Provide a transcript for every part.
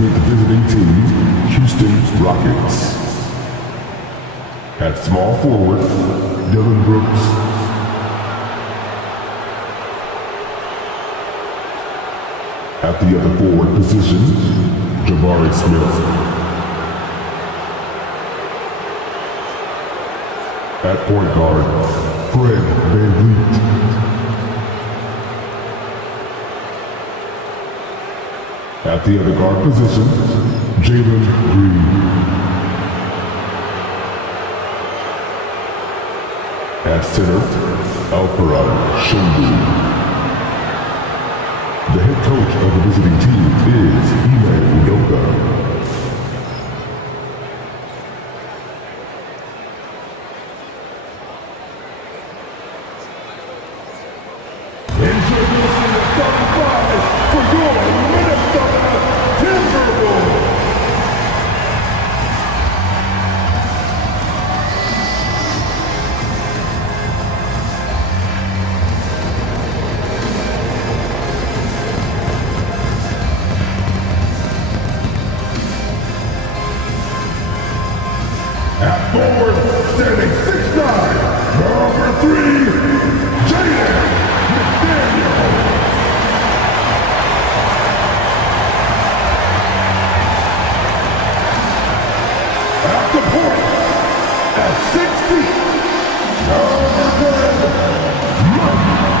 with the visiting team, Houston Rockets. At small forward, Dylan Brooks. At the other forward position, Jabari Smith. At point guard, Fred VanVleet. At the other guard position, Jalen Green. At center, Alperen Sengun. The head coach of the visiting team is Ime Udoka. Introducing the starting five for your Minnesota Timberwolves. At forward, standing 6'9", number 3, Jaden McDaniel. At the point, at 6 feet, number 10, Mercury.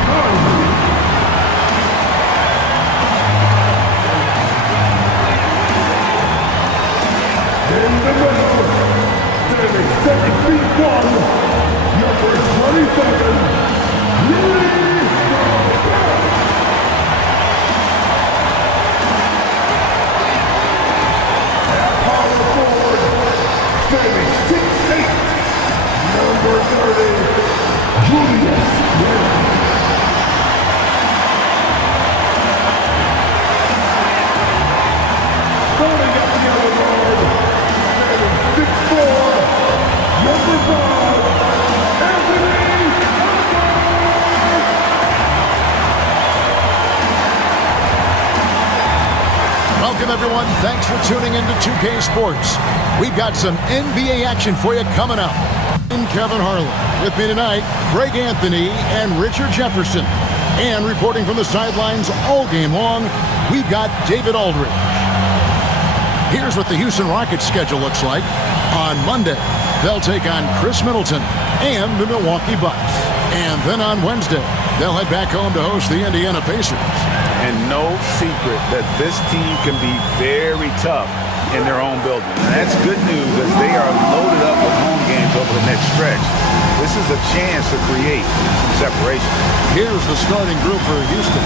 In the middle, standing 7 feet 1, number 27, Rudy Gobert. At power forward, standing 6'8", number 30, Julius Randle. Starting at the other guard, standing 6'4", number 5, Anthony Edwards! Welcome, everyone. Thanks for tuning into 2K Sports. We've got some NBA action for you coming up. I'm Kevin Harlan. With me tonight, Greg Anthony and Richard Jefferson. And reporting from the sidelines all game long, we've got David Aldridge. Here's what the Houston Rockets schedule looks like. On Monday, they'll take on Chris Middleton and the Milwaukee Bucks. And then on Wednesday, they'll head back home to host the Indiana Pacers. And no secret that this team can be very tough in their own building. And that's good news as they are loaded up with home games over the next stretch. This is a chance to create some separation. Here's the starting group for Houston.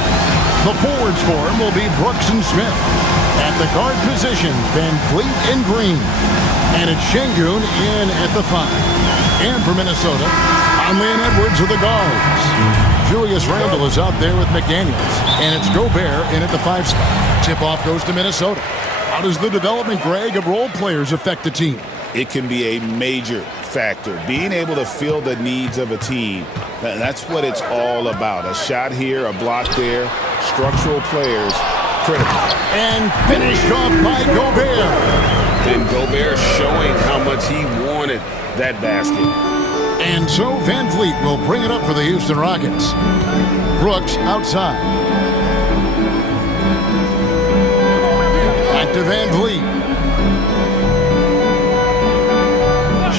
The forwards for him will be Brooks and Smith. At the guard position, VanVleet and Green. And it's Sengun in at the 5. And for Minnesota, Conley and Edwards are the guards. Julius Randle is out there with McDaniels. And it's Gobert in at the 5 spot. Tip-off goes to Minnesota. How does the development, Greg, of role players affect the team? It can be a major factor. Being able to fill the needs of a team, that's what it's all about. A shot here, a block there, structural players, critical. And finished off by Gobert. And Gobert showing how much he wanted that basket. And so VanVleet will bring it up for the Houston Rockets. Brooks outside. Back to VanVleet.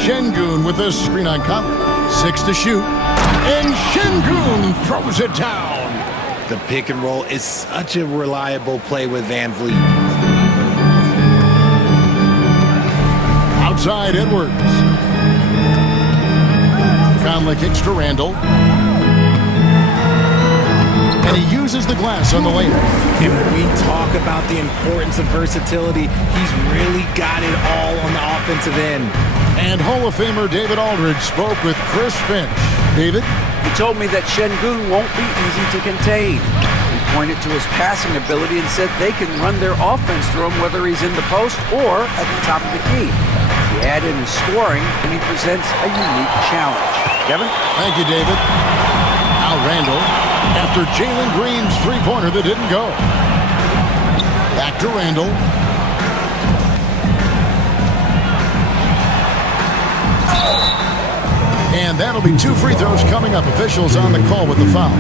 Sengun with a screen on Conley. 6 to shoot. And Sengun throws it down. The pick and roll is such a reliable play with VanVleet. Outside Edwards. Conley kicks to Randle. And he uses the glass on the layup. And when we talk about the importance of versatility, he's really got it all on the offensive end. And Hall of Famer David Aldridge spoke with Chris Finch. David? He told me that Sengun won't be easy to contain. He pointed to his passing ability and said they can run their offense through him whether he's in the post or at the top of the key. He added in scoring, and he presents a unique challenge. Kevin? Thank you, David. Now Randle, after Jalen Green's three-pointer that didn't go. Back to Randle. And that'll be 2 free throws coming up. Officials on the call with the foul.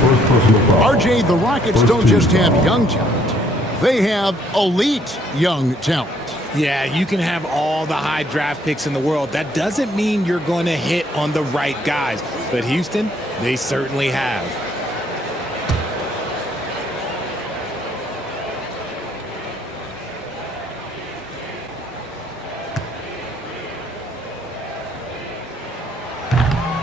First personal foul. RJ, the Rockets First don't team just have foul. young talent. They have elite young talent. Yeah, you can have all the high draft picks in the world. That doesn't mean you're going to hit on the right guys. But Houston, they certainly have.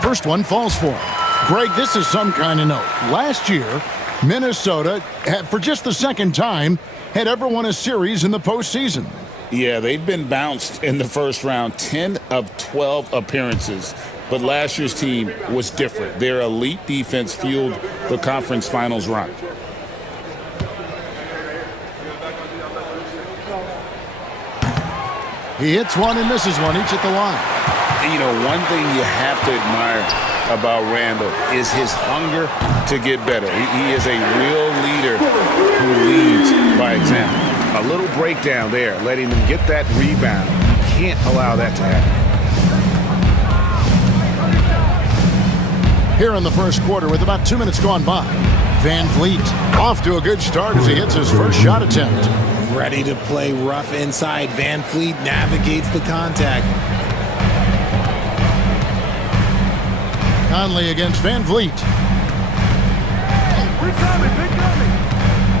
First one falls for him. Greg, this is some kind of note. Last year, Minnesota, for just the second time, had ever won a series in the postseason. Yeah, they've been bounced in the first round, 10 of 12 appearances. But last year's team was different. Their elite defense fueled the conference finals run. He hits one and misses one, each at the line. You know, one thing you have to admire about Randall is his hunger to get better. He is a real leader who leads by example. A little breakdown there, letting them get that rebound. You can't allow that to happen. Here in the first quarter with about 2 minutes gone by. Van Vliet off to a good start as he hits his first shot attempt. Ready to play rough inside. Van Vliet navigates the contact. Conley against Van Vliet.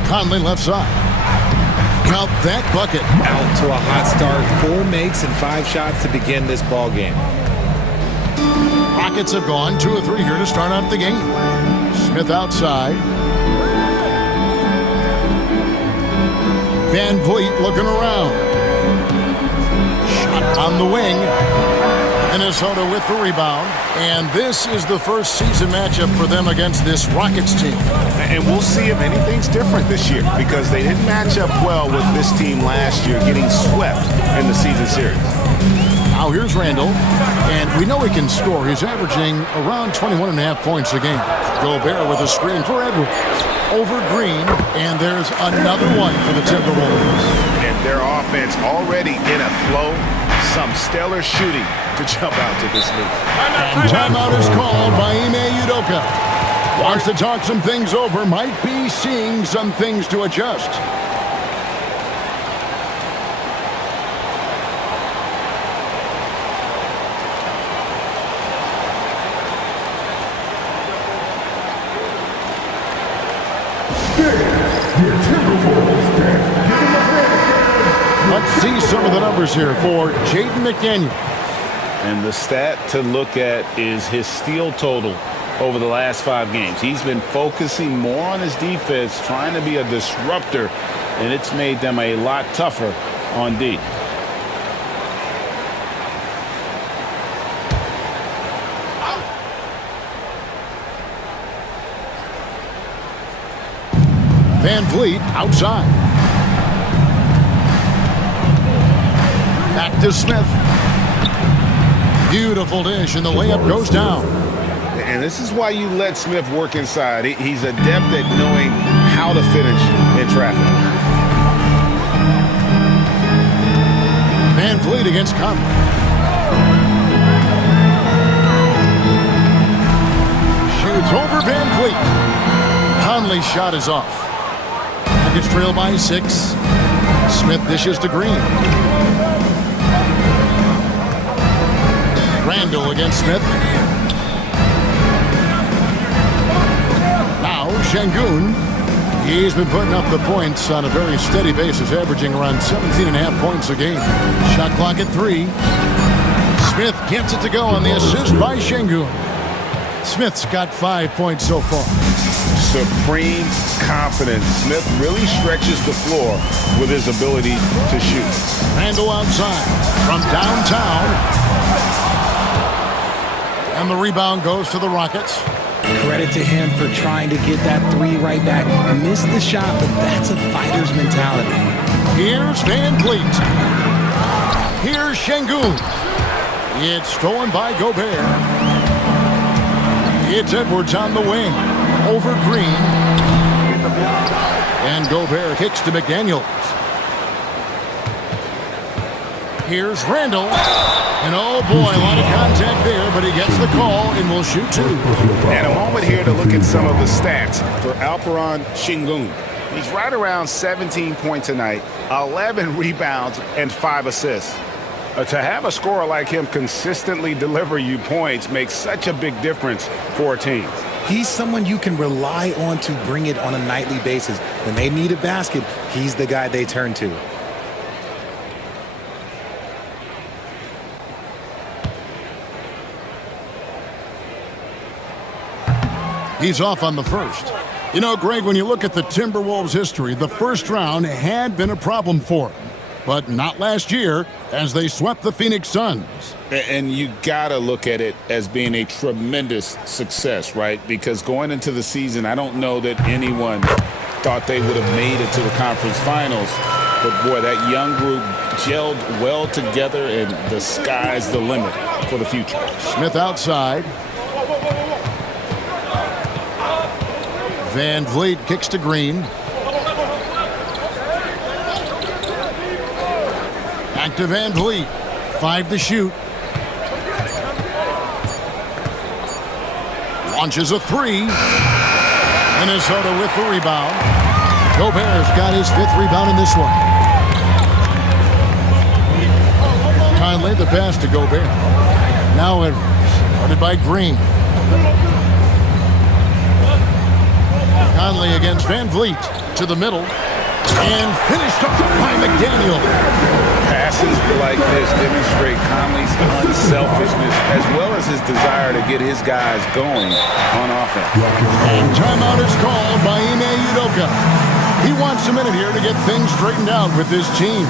Conley left side. Count that bucket. Out to a hot start. 4 makes and 5 shots to begin this ball game. Rockets have gone 2 of 3 here to start out the game. Smith outside. Van Vliet looking around. Shot on the wing. Minnesota with the rebound. And this is the first season matchup for them against this Rockets team. And we'll see if anything's different this year because they didn't match up well with this team last year, getting swept in the season series. Now here's Randall, and we know he can score. He's averaging around 21.5 points a game. Gobert with a screen for Edwards. Over Green, and there's another one for the Timberwolves. And their offense already in a flow. Some stellar shooting to jump out to this league. Timeout is called by Ime Udoka. Wants to talk some things over, might be seeing some things to adjust. Let's see some of the numbers here for Jaden McDaniel. And the stat to look at is his steal total over the last 5 games. He's been focusing more on his defense, trying to be a disruptor, and it's made them a lot tougher on D. Van Vliet outside. Back to Smith. Beautiful dish, and the layup goes down. And this is why you let Smith work inside. He's adept at knowing how to finish in traffic. Van Vliet against Conley. Shoots over Van Vliet. Conley's shot is off. Nuggets trail by 6. Smith dishes to Green. Randall against Smith. Now Şengün. He's been putting up the points on a very steady basis, averaging around 17.5 points a game. Shot clock at 3. Smith gets it to go on the assist by Şengün. Smith's got 5 points so far. Supreme confidence. Smith really stretches the floor with his ability to shoot. Randall outside from downtown. And the rebound goes to the Rockets. Credit to him for trying to get that 3 right back. Missed the shot, but that's a fighter's mentality. Here's Van Vliet. Here's Şengün. It's stolen by Gobert. It's Edwards on the wing. Over Green. And Gobert kicks to McDaniels. Here's Randall. And oh boy, a lot of contact there, but he gets the call and will shoot two. And a moment here to look at some of the stats for Alperen Sengun. He's right around 17 points tonight, 11 rebounds, and 5 assists. To have a scorer like him consistently deliver you points makes such a big difference for a team. He's someone you can rely on to bring it on a nightly basis. When they need a basket, he's the guy they turn to. He's off on the first. You know, Greg, when you look at the Timberwolves' history, the first round had been a problem for them. But not last year, as they swept the Phoenix Suns. And you got to look at it as being a tremendous success, right? Because going into the season, I don't know that anyone thought they would have made it to the conference finals. But, boy, that young group gelled well together, and the sky's the limit for the future. Smith outside. Van Vliet kicks to Green. Back to Van Vliet. 5 to shoot. Launches a 3. Minnesota with the rebound. Gobert's got his 5th rebound in this one. Conley the pass to Gobert. Now Edwards. Guarded by Green. Conley against Van Vliet to the middle and finished off by McDaniel. Passes like this demonstrate Conley's unselfishness as well as his desire to get his guys going on offense. And timeout is called by Ime Udoka. He wants a minute here to get things straightened out with his team.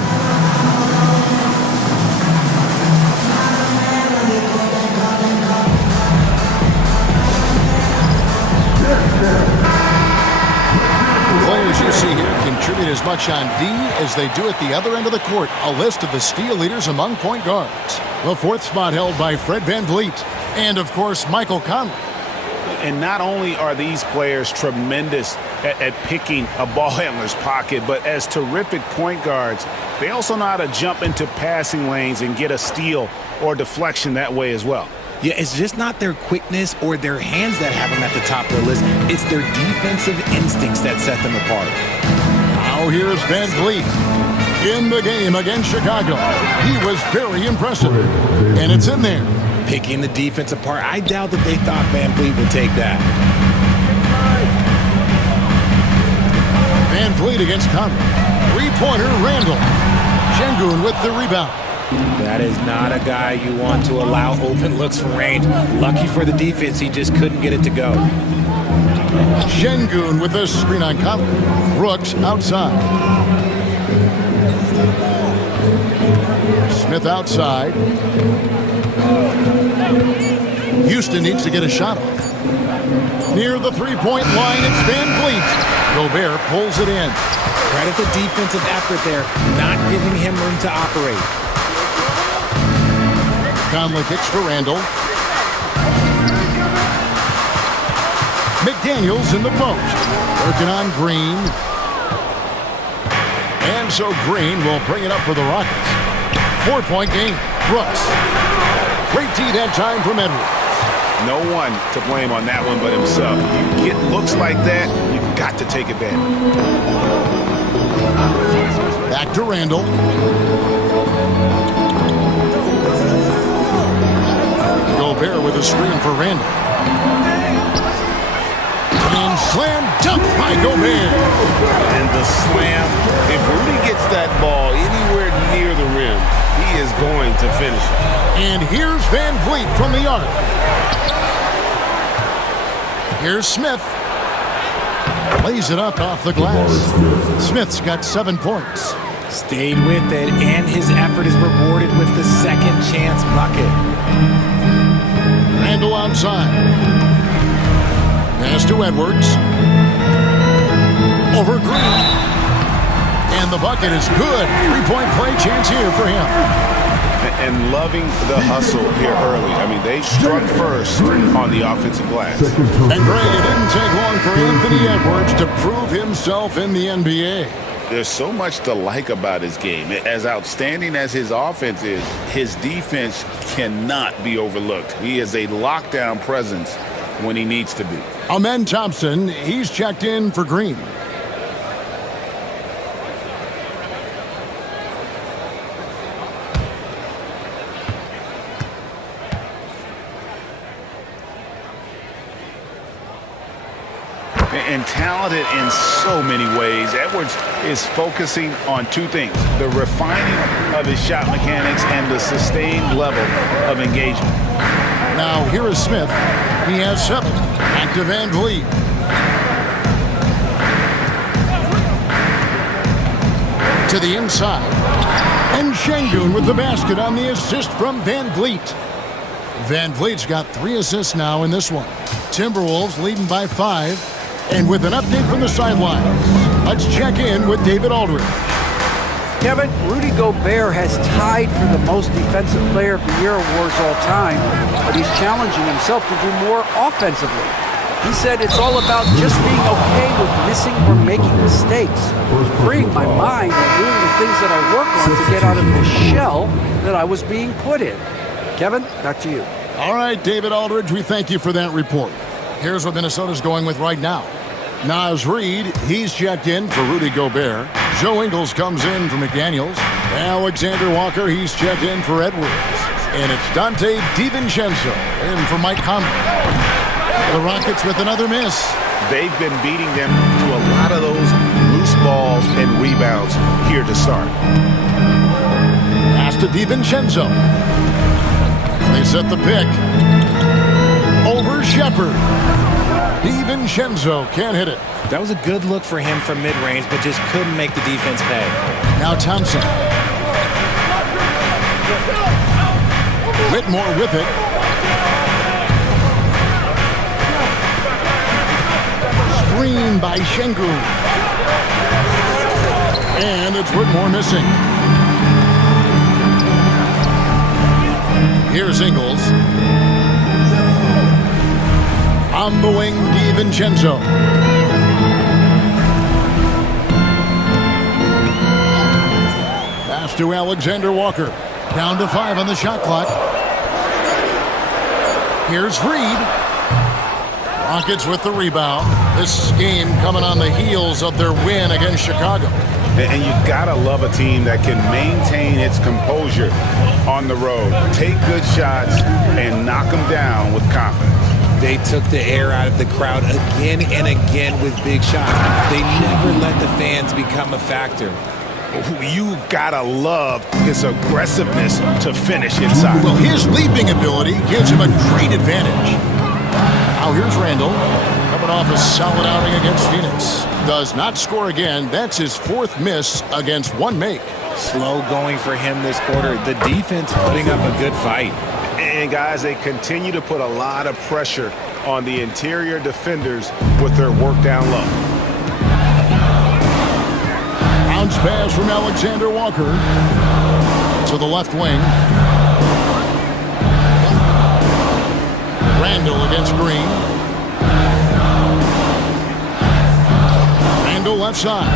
Players you see here contribute as much on D as they do at the other end of the court. A list of the steal leaders among point guards. The 4th spot held by Fred Van Vliet and, of course, Michael Conley. And not only are these players tremendous at picking a ball handler's pocket, but as terrific point guards, they also know how to jump into passing lanes and get a steal or deflection that way as well. Yeah, it's just not their quickness or their hands that have them at the top of the list. It's their defensive instincts that set them apart. Now here's Van Vliet in the game against Chicago. He was very impressive, and it's in there. Picking the defense apart. I doubt that they thought Van Vliet would take that. Van Vliet against Conley. 3-pointer, Randall. Sengun with the rebound. That is not a guy you want to allow open looks from range. Lucky for the defense, he just couldn't get it to go. Sengun with a screen on Conley. Brooks outside. Smith outside. Houston needs to get a shot off. Near the 3-point line, it's Van Vliet. Gobert pulls it in. Credit the defensive effort there, not giving him room to operate. Conley kicks to Randall. McDaniels in the post. Working on Green. And so Green will bring it up for the Rockets. 4-point game. Brooks. Great D that time from Edwards. No one to blame on that one but himself. You get looks like that, you've got to take advantage. Back to Randall. Gobert with a screen for Randall. And slam dunk by Gobert. And the slam, if Rudy gets that ball anywhere near the rim, he is going to finish it. And here's Van Vliet from the arc. Here's Smith. Lays it up off the glass. Smith's got 7 points. Stayed with it, and his effort is rewarded with the second chance bucket. Randall outside. Pass to Edwards. Over Green. And the bucket is good. 3-point play chance here for him. And loving the hustle here early. I mean, they struck first on the offensive glass. And Greg, it didn't take long for Anthony Edwards to prove himself in the NBA. There's so much to like about his game. As outstanding as his offense is, his defense cannot be overlooked. He is a lockdown presence when he needs to be. Amen Thompson, he's checked in for Green. And talented in so many ways, Edwards is focusing on two things: the refining of his shot mechanics and the sustained level of engagement. Now here is Smith. He has 7. Back to Van Vliet. To the inside. And Şengün with the basket on the assist from Van Vliet. Van Vliet's got 3 assists now in this one. Timberwolves leading by 5. And with an update from the sidelines, let's check in with David Aldridge. Kevin, Rudy Gobert has tied for the most defensive player of the year awards all time, but he's challenging himself to do more offensively. He said it's all about just being okay with missing or making mistakes, freeing my mind and doing the things that I work on to get out of the shell that I was being put in. Kevin, back to you. All right, David Aldridge, we thank you for that report. Here's what Minnesota's going with right now. Naz Reid, he's checked in for Rudy Gobert. Joe Ingles comes in for McDaniels. Alexander Walker, he's checked in for Edwards. And it's Dante DiVincenzo in for Mike Conley. The Rockets with another miss. They've been beating them to a lot of those loose balls and rebounds here to start. Pass to DiVincenzo. They set the pick. Over Shepherd. DiVincenzo can't hit it. That was a good look for him from mid-range, but just couldn't make the defense pay. Now Thompson. Whitmore with it. Screen by Şengün. And it's Whitmore missing. Here's Ingles. On the wing, DiVincenzo. Pass to Alexander Walker. Down to 5 on the shot clock. Here's Reid. Rockets with the rebound. This game coming on the heels of their win against Chicago. And you gotta love a team that can maintain its composure on the road, take good shots, and knock them down with confidence. They took the air out of the crowd again and again with big shots. They never let the fans become a factor. You gotta love his aggressiveness to finish inside. Well, his leaping ability gives him a great advantage. Now here's Randall, coming off a solid outing against Phoenix. Does not score again. That's his 4th miss against 1 make. Slow going for him this quarter. The defense putting up a good fight. And guys, they continue to put a lot of pressure on the interior defenders with their work down low. Bounce pass from Alexander Walker to the left wing. Randall against Green. Randall left side.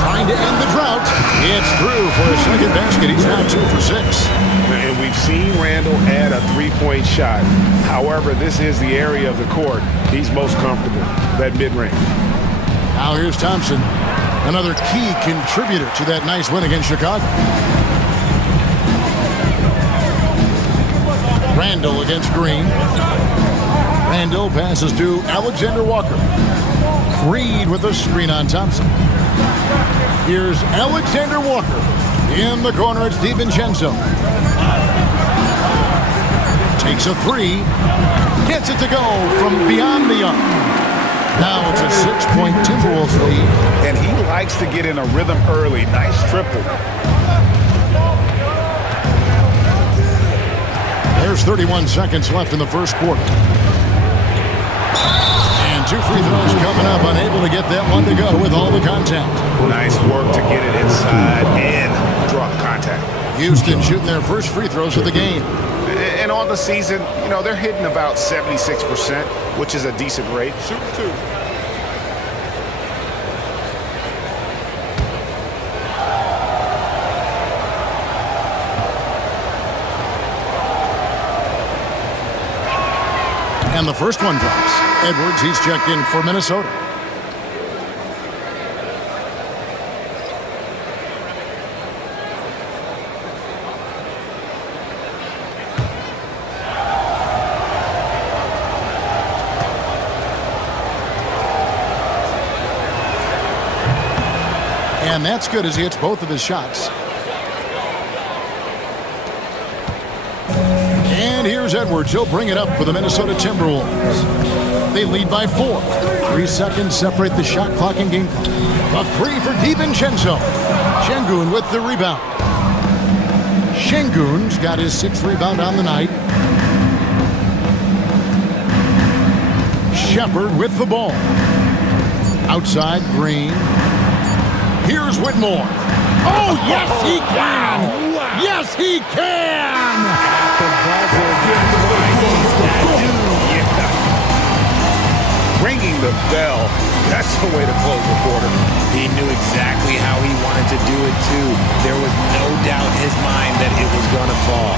Trying to end the drought. It's through for his 2nd basket. He's now 2 for 6. And we've seen Randall add a 3-point shot. However, this is the area of the court he's most comfortable, that mid-range. Now here's Thompson, another key contributor to that nice win against Chicago. Randall against Green. Randall passes to Alexander Walker. Reid with a screen on Thompson. Here's Alexander Walker. In the corner, it's DiVincenzo. Takes a 3. Gets it to go from beyond the arc. Now it's a 6-point Timberwolves lead. And he likes to get in a rhythm early. Nice triple. There's 31 seconds left in the first quarter. And 2 free throws coming up. Unable to get that one to go with all the contact. Nice work to get it inside and draw contact. Houston shooting their first free throws of the game. And on the season, you know, they're hitting about 76%, which is a decent rate. Shoot 2. And the first one drops. Edwards, he's checked in for Minnesota. And that's good as he hits both of his shots. And here's Edwards. He'll bring it up for the Minnesota Timberwolves. They lead by 4. 3 seconds separate the shot clock and game clock. A 3 for DiVincenzo. Şengün with the rebound. Şengün's got his 6th rebound on the night. Shepard with the ball. Outside, Green. Here's Whitmore. Oh, yes, he can! Wow. Yes, he can! At the buzzer. He's that dude. Yeah. Ringing the bell. That's the way to close the quarter. He knew exactly how he wanted to do it, too. There was no doubt in his mind that it was going to fall.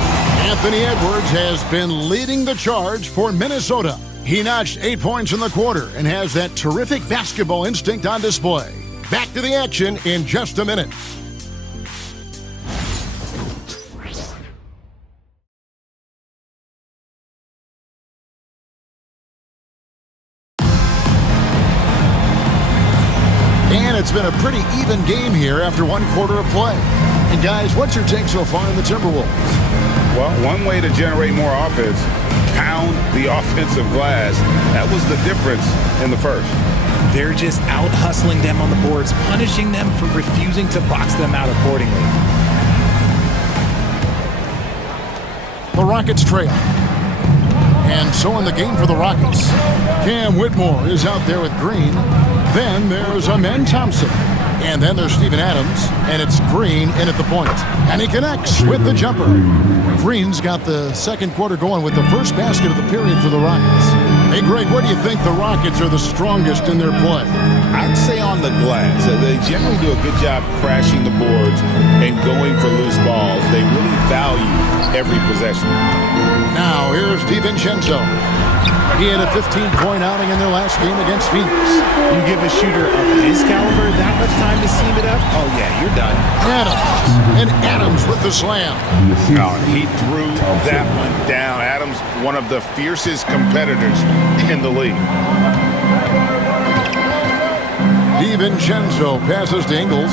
Anthony Edwards has been leading the charge for Minnesota. He notched 8 points in the quarter and has that terrific basketball instinct on display. Back to the action in just a minute. And it's been a pretty even game here after 1 quarter of play. And guys, what's your take so far on the Timberwolves? Well, one way to generate more offense, pound the offensive glass. That was the difference in the first. They're just out hustling them on the boards, punishing them for refusing to box them out accordingly. The Rockets trail. And so in the game for the Rockets, Cam Whitmore is out there with Green. Then there's Amen Thompson. And then there's Steven Adams. And it's Green in at the point. And he connects with the jumper. Green's got the second quarter going with the first basket of the period for the Rockets. Hey, Greg, where do you think the Rockets are the strongest in their play? I'd say on the glass. They generally do a good job crashing the boards and going for loose balls. They really value every possession. Now, here's DiVincenzo. He had a 15-point outing in their last game against Phoenix. You give a shooter of his caliber that much time to seam it up? Oh, yeah, you're done. Adams. And Adams with the slam. Oh, he threw that one down. Adams, one of the fiercest competitors in the league. DiVincenzo passes to Ingles.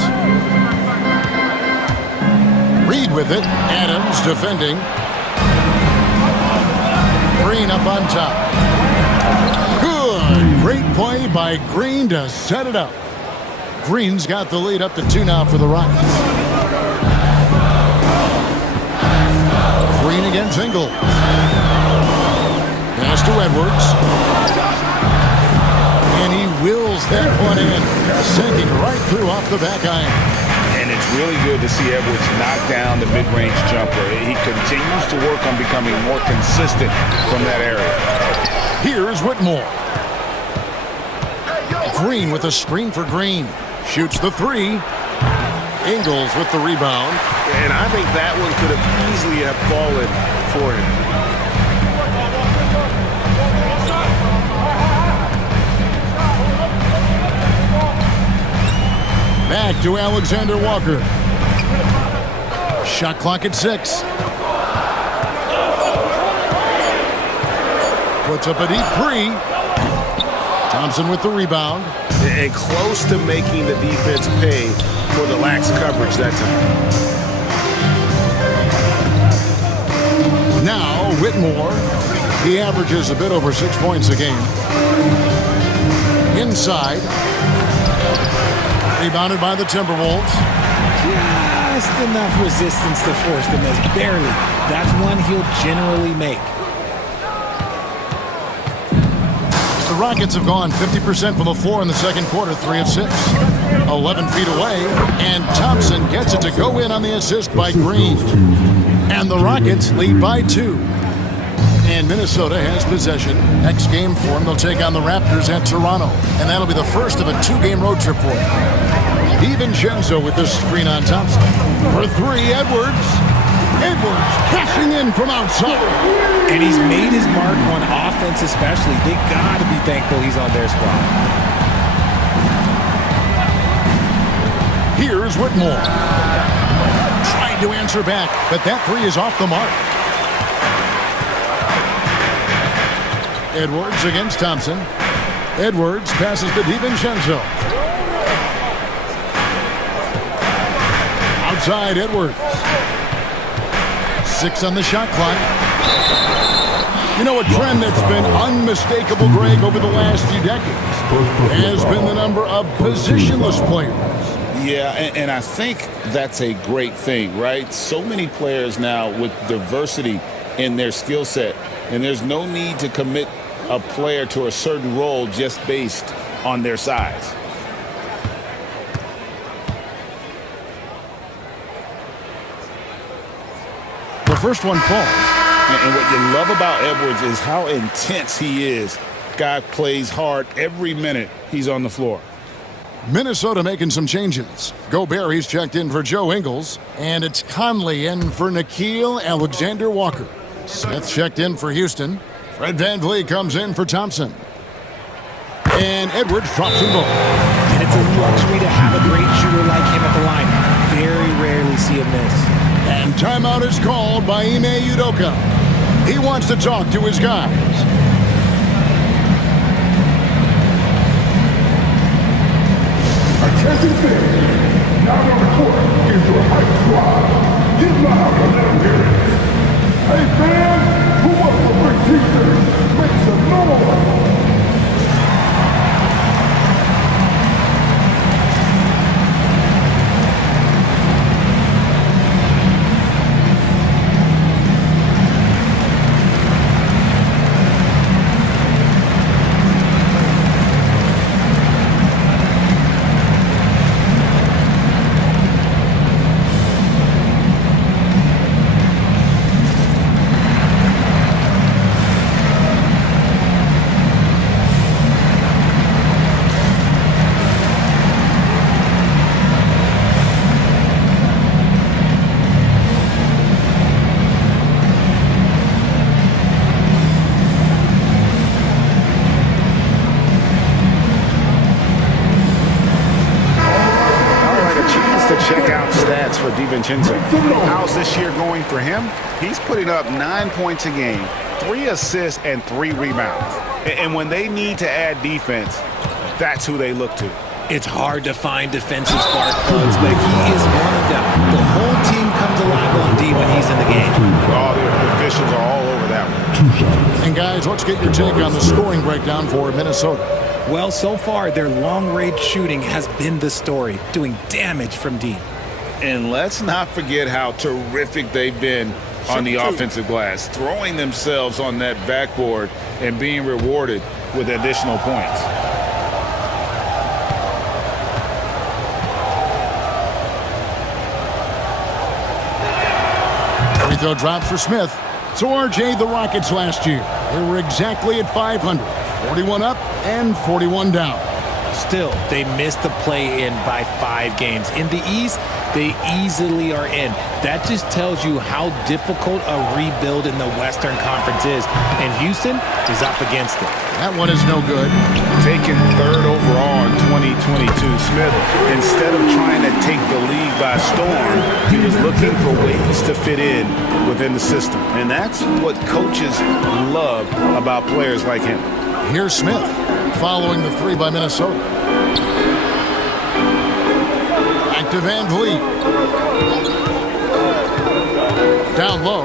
Reed with it. Adams defending. Green up on top. Good. Great play by Green to set it up. Green's got the lead up to 2 now for the Rockets. Green against Ingles. Pass to Edwards. And he wills that one in, sinking right through off the back iron. And it's really good to see Edwards knock down the mid-range jumper. He continues to work on becoming more consistent from that area. Here's Whitmore. Green with a screen for Green. Shoots the 3. Ingles with the rebound. And I think that one could have easily have fallen for him. Back to Alexander Walker. Shot clock at 6. Puts up a deep 3. Thompson with the rebound. And close to making the defense pay for the lax coverage that time. Now Whitmore. He averages a bit over 6 points a game. Inside. Rebounded by the Timberwolves. Just enough resistance to force the miss. Barely. That's one he'll generally make. The Rockets have gone 50% from the floor in the second quarter, 3 of 6. 11 feet away, and Thompson gets it to go in on the assist by Green. And the Rockets lead by 2. And Minnesota has possession. Next game for them, they'll take on the Raptors at Toronto. And that'll be the first of a 2-game road trip for them. DiVincenzo with the screen on Thompson. For 3, Edwards. Edwards cashing in from outside. And he's made his mark on offense especially. They got to be thankful he's on their squad. Here's Whitmore. Trying to answer back, but that three is off the mark. Edwards against Thompson. Edwards passes to DiVincenzo. Outside Edwards. 6 on the shot clock. You know, a trend that's been unmistakable, Greg, over the last few decades has been the number of positionless players. Yeah, and I think that's a great thing, right? So many players now with diversity in their skill set, and there's no need to commit a player to a certain role just based on their size. The first one falls. And what you love about Edwards is how intense he is. Guy plays hard every minute he's on the floor. Minnesota making some changes. Gobert checked in for Joe Ingles, and it's Conley in for Nickeil Alexander-Walker. Smith checked in for Houston. Fred VanVleet comes in for Thompson. And Edwards drops them both. And it's a luxury to have a great shooter like him at the line. Very rarely see him miss. And timeout is called by Ime Udoka. He wants to talk to his guys. Attention fans, now on the court is your hype squad. Get loud and let them hear it. Hey fans, who wants a free t-shirt? Make some noise. DiVincenzo. How's this year going for him? He's putting up 9 points a game, 3 assists, and 3 rebounds. And when they need to add defense, that's who they look to. It's hard to find defensive spark plugs, but he is one of them. The whole team comes alive on D when he's in the game. All the officials are all over that one. And guys, let's get your take on the scoring breakdown for Minnesota. Well, so far, their long-range shooting has been the story, doing damage from deep. And let's not forget how terrific they've been on the offensive glass, throwing themselves on that backboard and being rewarded with additional points. Free throw drops for Smith. So RJ, the Rockets last year, they were exactly at 500, 41 up and 41 down. Still, they missed the play-in by 5 games. In the East, they easily are in. That just tells you how difficult a rebuild in the Western Conference is. And Houston is up against it. That one is no good. Taken 3rd overall in 2022, Smith, instead of trying to take the league by storm, he was looking for ways to fit in within the system. And that's what coaches love about players like him. Here's Smith following the 3 by Minnesota. Back to VanVleet. Down low.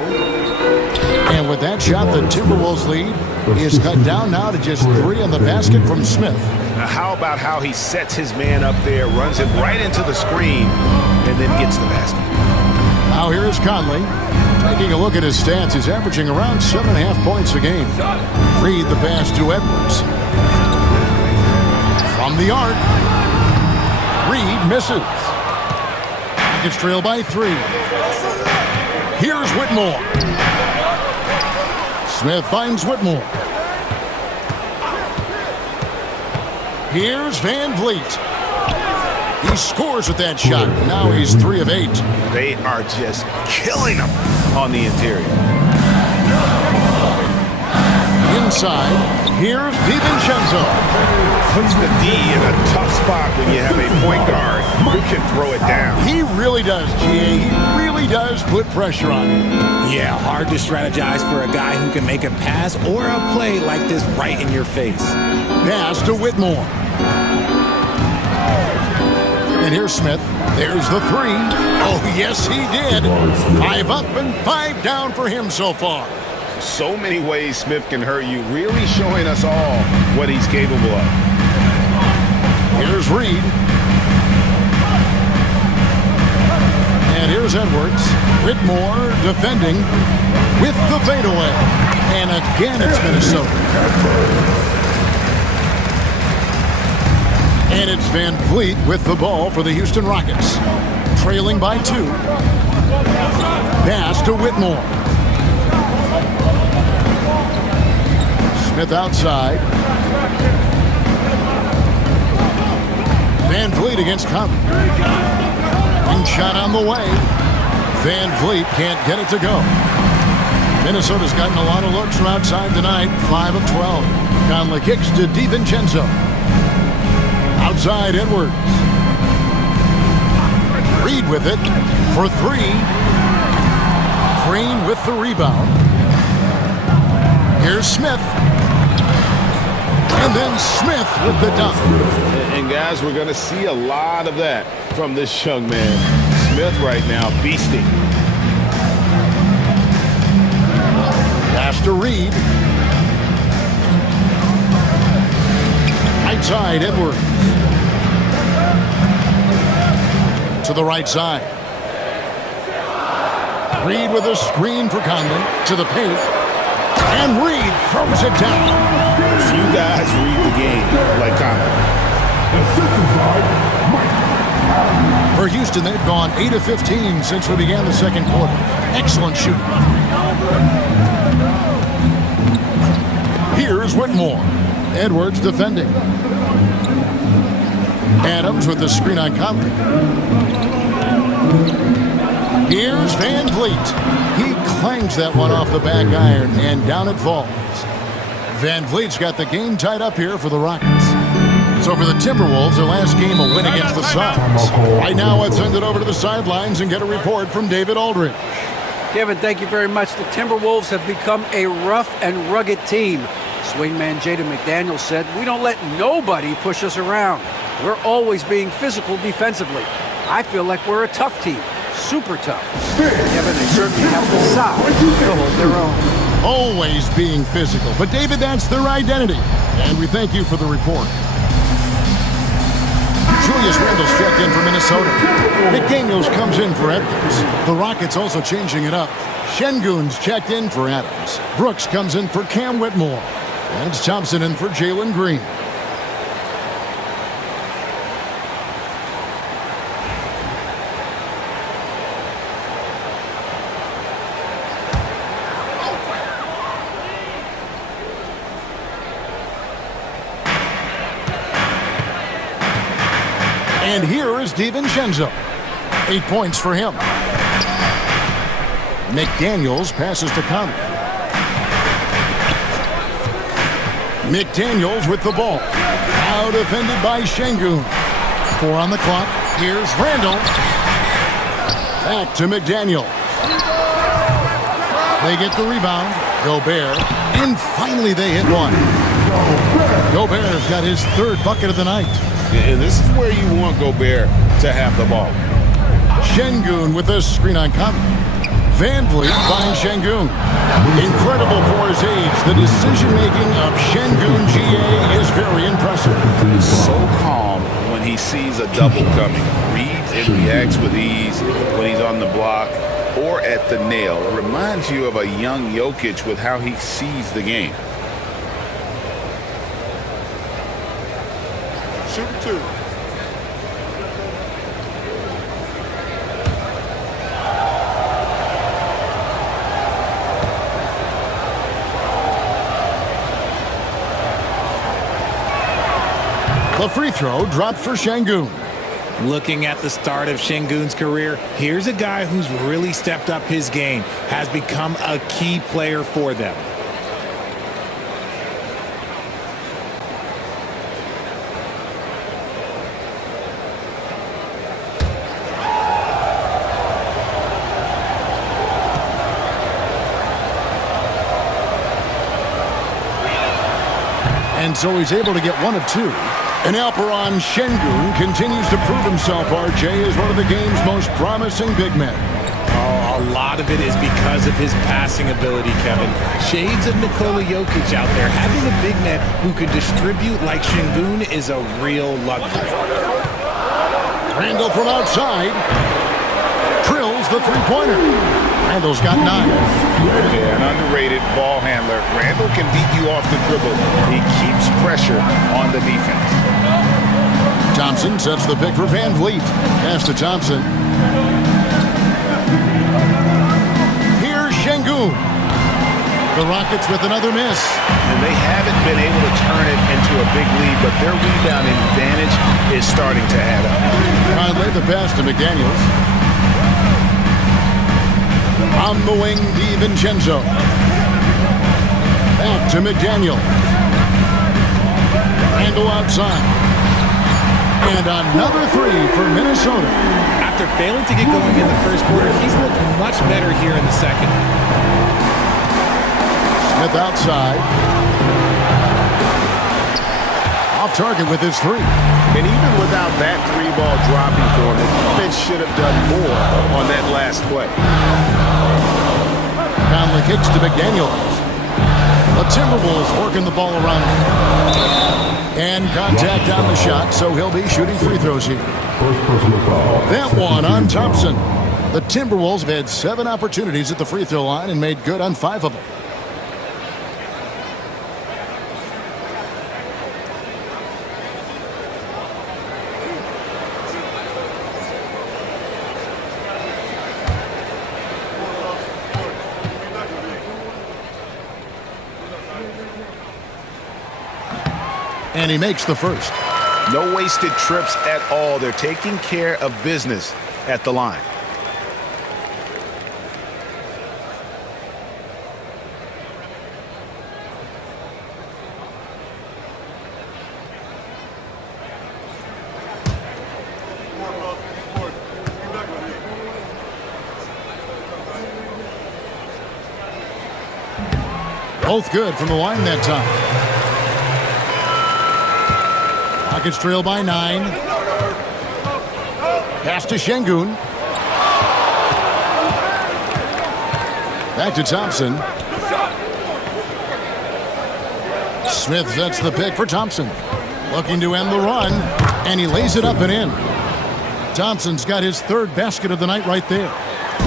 And with that shot, the Timberwolves lead is cut down now to just 3 on the basket from Smith. Now, how about how he sets his man up there, runs it right into the screen, and then gets the basket. Now here is Conley. Taking a look at his stats, he's averaging around 7.5 points a game. Reed the pass to Edwards. From the arc. Reed misses. Rockets trail by 3. Here's Whitmore. Smith finds Whitmore. Here's VanVleet. He scores with that shot. Now he's 3 of 8. They are just killing them on the interior. Inside, here's DiVincenzo. Puts the D in a tough spot when you have a point guard who can throw it down. He really does, GA. He really does put pressure on him. Yeah, hard to strategize for a guy who can make a pass or a play like this right in your face. Pass to Whitmore. And here's Smith. There's the 3. Oh, yes, he did. 5 up and 5 down for him so far. So many ways Smith can hurt you, really showing us all what he's capable of. Here's Reed. And here's Edwards. Whitmore defending with the fadeaway. And again, it's Minnesota. And it's Van Vliet with the ball for the Houston Rockets. Trailing by 2. Pass to Whitmore. Smith outside. Van Vliet against Conley. And shot on the way. Van Vliet can't get it to go. Minnesota's gotten a lot of looks from outside tonight. 5 of 12. Conley kicks to DiVincenzo. Outside Edwards. Reed with it for 3. Green with the rebound. Here's Smith. And then Smith with the dunk. And guys, we're going to see a lot of that from this young man. Smith right now, beasting. Pass to Reed. Outside Edwards. To the right side. Reed with a screen for Conley. To the paint. And Reed throws it down. Few guys read the game like Conley. For Houston, they've gone 8 of 15 since we began the second quarter. Excellent shooting. Here's Whitmore. Edwards defending. Adams with the screen on Conley. Here's Van Vliet. He clangs that one off the back iron, and down it falls. Van Vliet's got the game tied up here for the Rockets. So for the Timberwolves, their last game a win against the Suns. Right now, let's send it over to the sidelines and get a report from David Aldridge. Kevin, thank you very much. The Timberwolves have become a rough and rugged team. Swingman Jaden McDaniels said, "We don't let nobody push us around. We're always being physical defensively. I feel like we're a tough team. Super tough." Kevin, they certainly have the size to hold their own. Always being physical. But, David, that's their identity. And we thank you for the report. Julius Randle's checked in for Minnesota. McDaniels comes in for Edwards. The Rockets also changing it up. Şengün's checked in for Adams. Brooks comes in for Cam Whitmore. And it's Thompson in for Jalen Green. And here is DiVincenzo. 8 points for him. McDaniels passes to Conley. McDaniels with the ball. Now defended by Şengün. 4 on the clock. Here's Randle. Back to McDaniels. They get the rebound. Gobert. And finally they hit one. Gobert's got his 3rd bucket of the night. And this is where you want Gobert to have the ball. Şengün with a screen on Conley. Van Vliet finds Şengün. Incredible for his age. The decision-making of Şengün GA is very impressive. So calm when he sees a double coming. Reads and reacts with ease when he's on the block or at the nail. It reminds you of a young Jokic with how he sees the game. Shoot 2. The free throw dropped for Şengün. Looking at the start of Şengün's career, here's a guy who's really stepped up his game, has become a key player for them. And so he's able to get one of two. And Alperen Şengün continues to prove himself, RJ, as one of the game's most promising big men. Oh, a lot of it is because of his passing ability, Kevin. Shades of Nikola Jokic out there. Having a big man who can distribute like Şengün is a real luxury. Randall from outside drills the three-pointer. Randall's got 9. Yeah, an underrated ball handler. Randall can beat you off the dribble. He keeps pressure on the defense. Thompson sets the pick for Van Vliet. Pass to Thompson. Here's Şengün. The Rockets with another miss. And they haven't been able to turn it into a big lead, but their rebounding advantage is starting to add up. Conley the pass to McDaniels. On the wing, DiVincenzo. Back to McDaniel. Randall outside. And another three for Minnesota. After failing to get going in the first quarter, he's looked much better here in the second. Smith outside. Off target with his three. And even without that three ball dropping for him, the defense should have done more on that last play. Conley kicks to McDaniels. The Timberwolves working the ball around. And contact on the shot, so he'll be shooting free throws here. First personal foul. That one on Thompson. The Timberwolves have had 7 opportunities at the free throw line and made good on 5 of them. And he makes the first. No wasted trips at all. They're taking care of business at the line. Both good from the line that time. Rockets trail by 9. Pass to Şengün. Back to Thompson. Smith sets the pick for Thompson. Looking to end the run, and he lays it up and in. Thompson's got his 3rd basket of the night right there.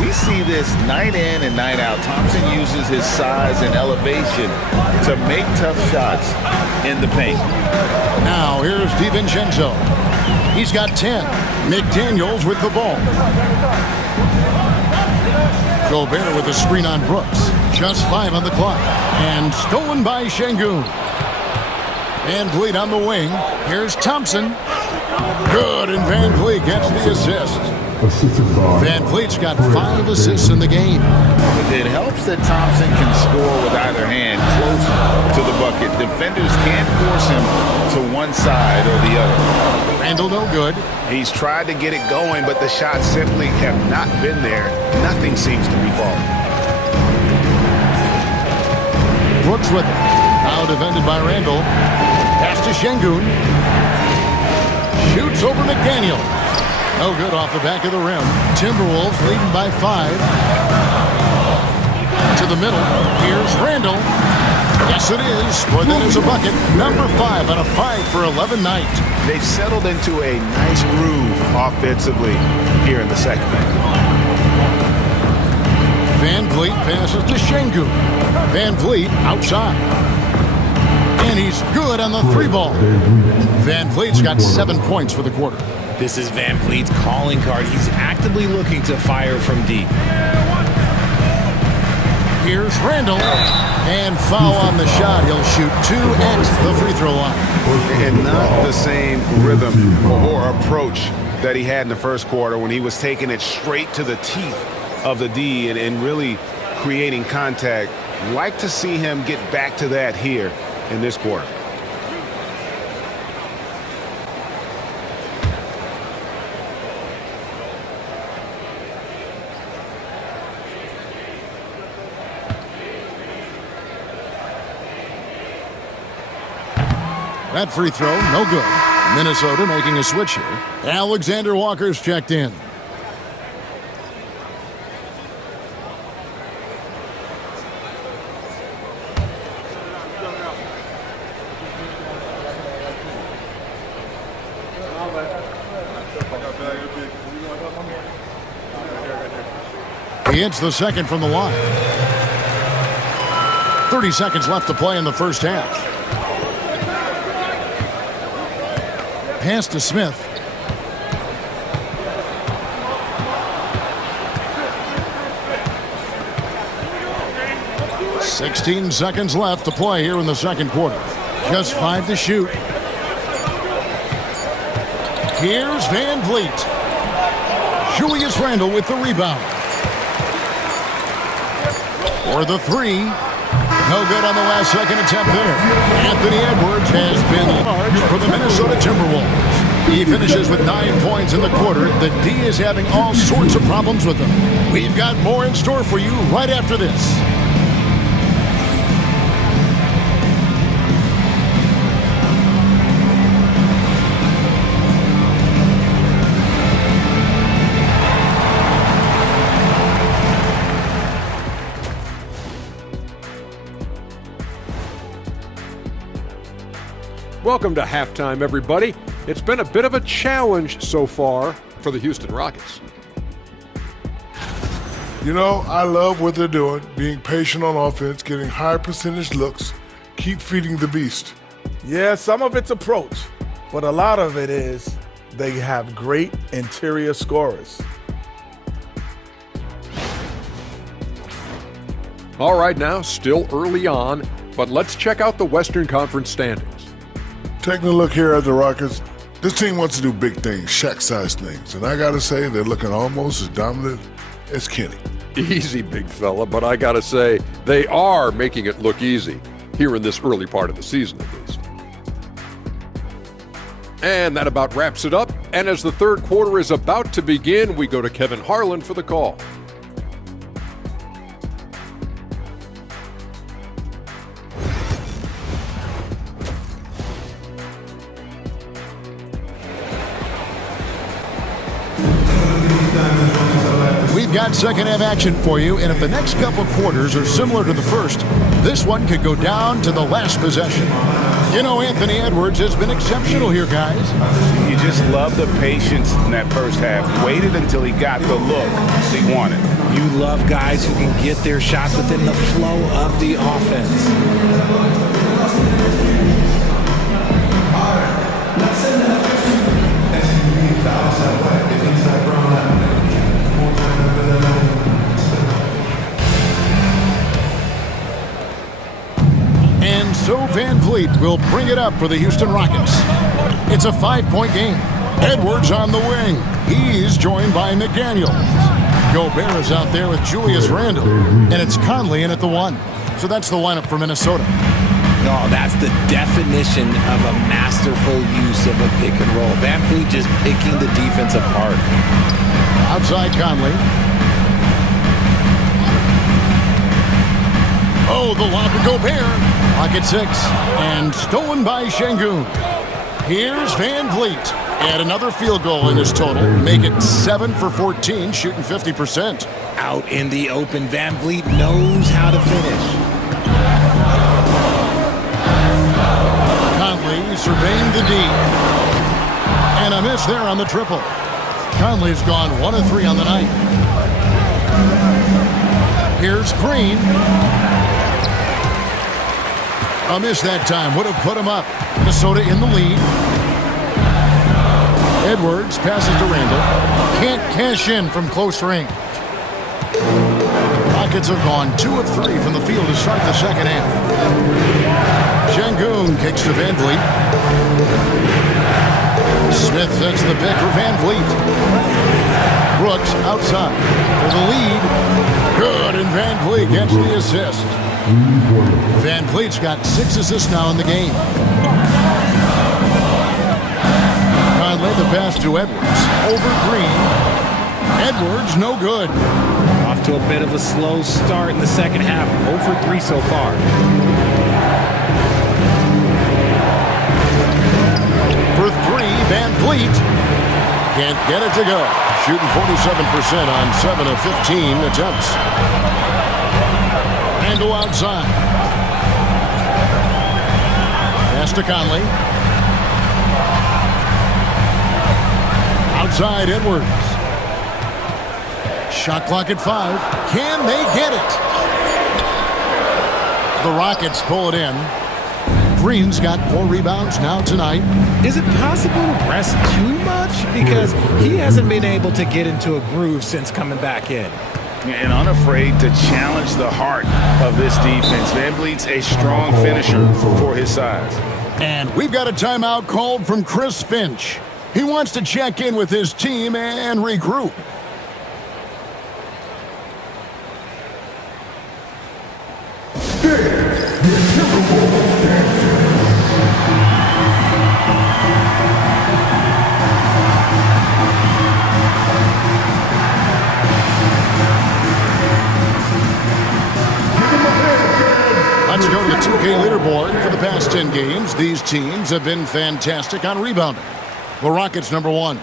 We see this night in and night out. Thompson uses his size and elevation to make tough shots in the paint. Now here's DiVincenzo. He's got 10. McDaniels with the ball. Gobert with a screen on Brooks. Just 5 on the clock. And stolen by Şengün. Van Vliet on the wing. Here's Thompson. Good, and Van Vliet gets the assist. Van Vliet's got 5 assists in the game. It helps that Thompson can score with either hand close to the bucket. Defenders can't force him to one side or the other. Randall no good. He's tried to get it going, but the shots simply have not been there. Nothing seems to be falling. Brooks with it. Now defended by Randall. Pass to Şengün. Shoots over McDaniel. No good off the back of the rim. Timberwolves leading by 5. To the middle. Here's Randall. Yes, it is. For that is a bucket. Number 5 on a 5-for-11 night. They've settled into a nice groove offensively here in the second. Van Vliet passes to Şengün. Van Vliet outside. And he's good on the 3-ball. Van Vliet's got 7 points for the quarter. This is Van Vliet's calling card. He's actively looking to fire from deep. Here's Randall. And foul on the shot. He'll shoot 2 at the free throw line. And not the same rhythm or approach that he had in the first quarter when he was taking it straight to the teeth of the D and really creating contact. Like to see him get back to that here in this quarter. That free throw, no good. Minnesota making a switch here. Alexander Walker's checked in. He hits the second from the line. 30 seconds left to play in the first half. Pass to Smith. "16 seconds left to play here in the second quarter. Just 5 to shoot. Here's Van Vliet. Julius Randle with the rebound. For the three. No good on the last second attempt there. Anthony Edwards has been large for the Minnesota Timberwolves. He finishes with 9 points in the quarter. The D is having all sorts of problems with him. We've got more in store for you right after this. Welcome to halftime, everybody. It's been a bit of a challenge so far for the Houston Rockets. You know, I love what they're doing, being patient on offense, getting high percentage looks, keep feeding the beast. Yeah, some of it's approach, but a lot of it is they have great interior scorers. All right, now, still early on, but let's check out the Western Conference standings. Taking a look here at the Rockets, this team wants to do big things, Shaq-sized things, and I gotta say they're looking almost as dominant as Kenny. Easy, big fella, but I gotta say, they are making it look easy here in this early part of the season, at least. And that about wraps it up. And as the third quarter is about to begin, we go to Kevin Harlan for the call. We've got second half action for you, and if the next couple of quarters are similar to the first, this one could go down to the last possession. You know, Anthony Edwards has been exceptional here, guys. You just love the patience in that first half. Waited until he got the look he wanted. You love guys who can get their shots within the flow of the offense. And so Van Vliet will bring it up for the Houston Rockets. It's a 5-point game. Edwards on the wing. He's joined by McDaniels. Gobert is out there with Julius Randle. And it's Conley in at the 1. So that's the lineup for Minnesota. Oh, that's the definition of a masterful use of a pick and roll. Van Vliet just picking the defense apart. Outside Conley. Oh, the lob to Gobert. Pocket 6. And stolen by Şengün. Here's Van Vliet. Add another field goal in his total. Make it 7 for 14, shooting 50%. Out in the open, Van Vliet knows how to finish. Conley surveying the D. And a miss there on the triple. Conley's gone 1 of 3 on the night. Here's Green. A miss that time. Would have put him up. Minnesota in the lead. Edwards passes to Randle. Can't cash in from close range. Rockets have gone 2 of 3 from the field to start the second half. Şengün kicks to Van Vliet. Smith sets the pick for Van Vliet. Brooks outside for the lead. Good, and Van Vliet gets the assist. Van Vliet's got 6 assists now in the game. Conley the pass to Edwards. Over Green. Edwards no good. Off to a bit of a slow start in the second half. 0 for 3 so far. For 3, Van Vliet can't get it to go. Shooting 47% on 7 of 15 attempts. Randle outside. Pass to Conley. Outside Edwards. Shot clock at 5. Can they get it? The Rockets pull it in. Green's got 4 rebounds now tonight. Is it possible to rest too much? Because he hasn't been able to get into a groove since coming back in. And unafraid to challenge the heart of this defense. Van Vliet's a strong finisher for his size. And we've got a timeout called from Chris Finch. He wants to check in with his team and regroup. Let's go to the 2K leaderboard. For the past 10 games, these teams have been fantastic on rebounding. The Rockets #1.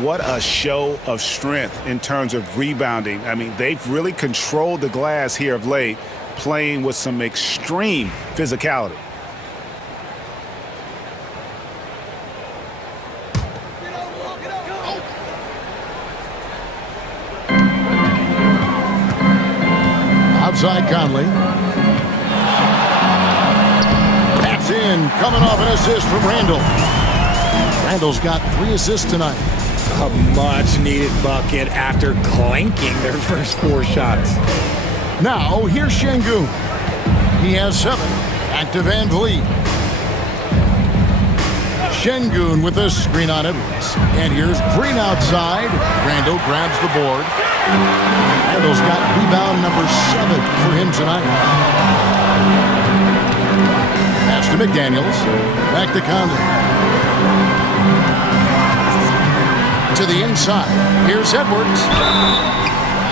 What a show of strength in terms of rebounding. I mean, they've really controlled the glass here of late, playing with some extreme physicality. Outside Conley. That's in. Coming off an assist from Randle. Randle's got 3 assists tonight. A much-needed bucket after clanking their first 4 shots. Now, here's Şengün. He has 7. Back to Van Vliet. Şengün with a screen on Edwards. And here's Green outside. Randle grabs the board. Randle's got rebound number 7 for him tonight. Pass to McDaniels. Back to Conley. To the inside. Here's Edwards.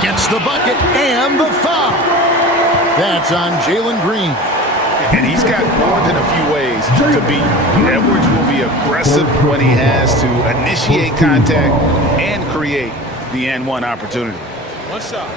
Gets the bucket and the foul. That's on Jalen Green. And he's got more than a few ways to beat. Edwards will be aggressive when he has to initiate contact and create the N1 opportunity. One shot.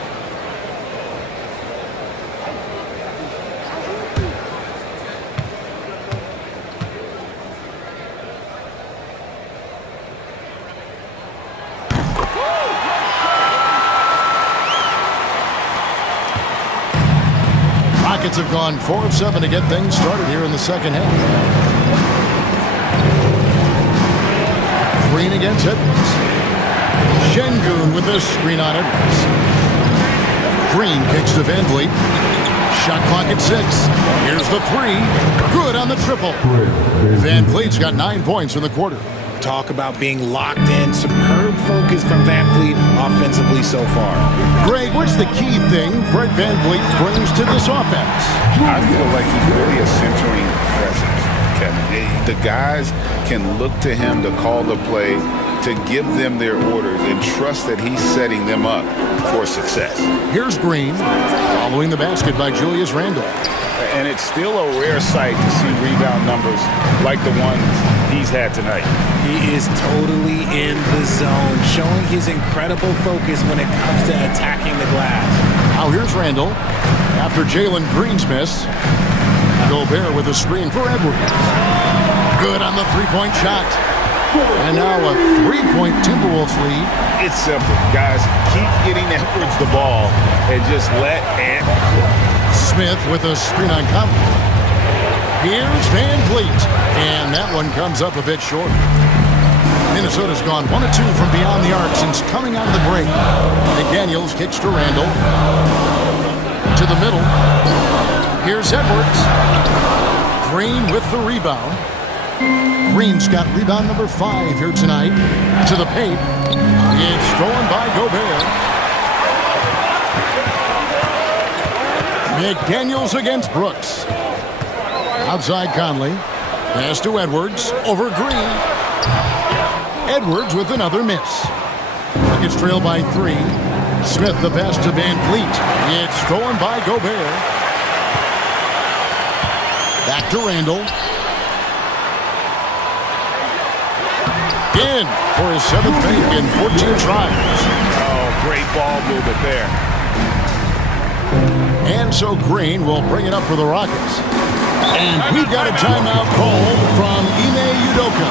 Rockets have gone 4 of 7 to get things started here in the second half. Green against Edwards. Şengün with a screen on Edwards. Green kicks to Van Vliet. Shot clock at 6. Here's the 3. Good on the triple. Van Vliet's got 9 points in the quarter. Talk about being locked in. Superb focus from Van Vliet offensively so far. Greg, what's the key thing Fred Van Vliet brings to this offense? I feel like he's really a centering presence, Kevin. The guys can look to him to call the play, to give them their orders, and trust that he's setting them up for success. Here's Green, following the basket by Julius Randle. And it's still a rare sight to see rebound numbers like the ones he's had tonight. He is totally in the zone, showing his incredible focus when it comes to attacking the glass. Now here's Randle. After Jalen Green's miss, Gobert with a screen for Edwards. Good on the three-point shot. And now a 3-point Timberwolves lead. It's simple, guys. Keep getting Edwards the ball and just let Ant. Smith with a screen on Conley. Here's Van Vliet. And that one comes up a bit short. Minnesota's gone 1 of 2 from beyond the arc since coming out of the break. McDaniels kicks to Randle. To the middle. Here's Edwards. Green with the rebound. Green's got rebound number 5 here tonight. To the paint. It's stolen by Gobert. McDaniels against Brooks. Outside Conley. Pass to Edwards. Over Green. Edwards with another miss. Nuggets trail by 3. Smith the pass to Van Vliet. It's stolen by Gobert. Back to Randall. In for his 7th make in 14 tries. Oh, great ball movement there. And so Green will bring it up for the Rockets. And we've got a timeout called from Ime Udoka.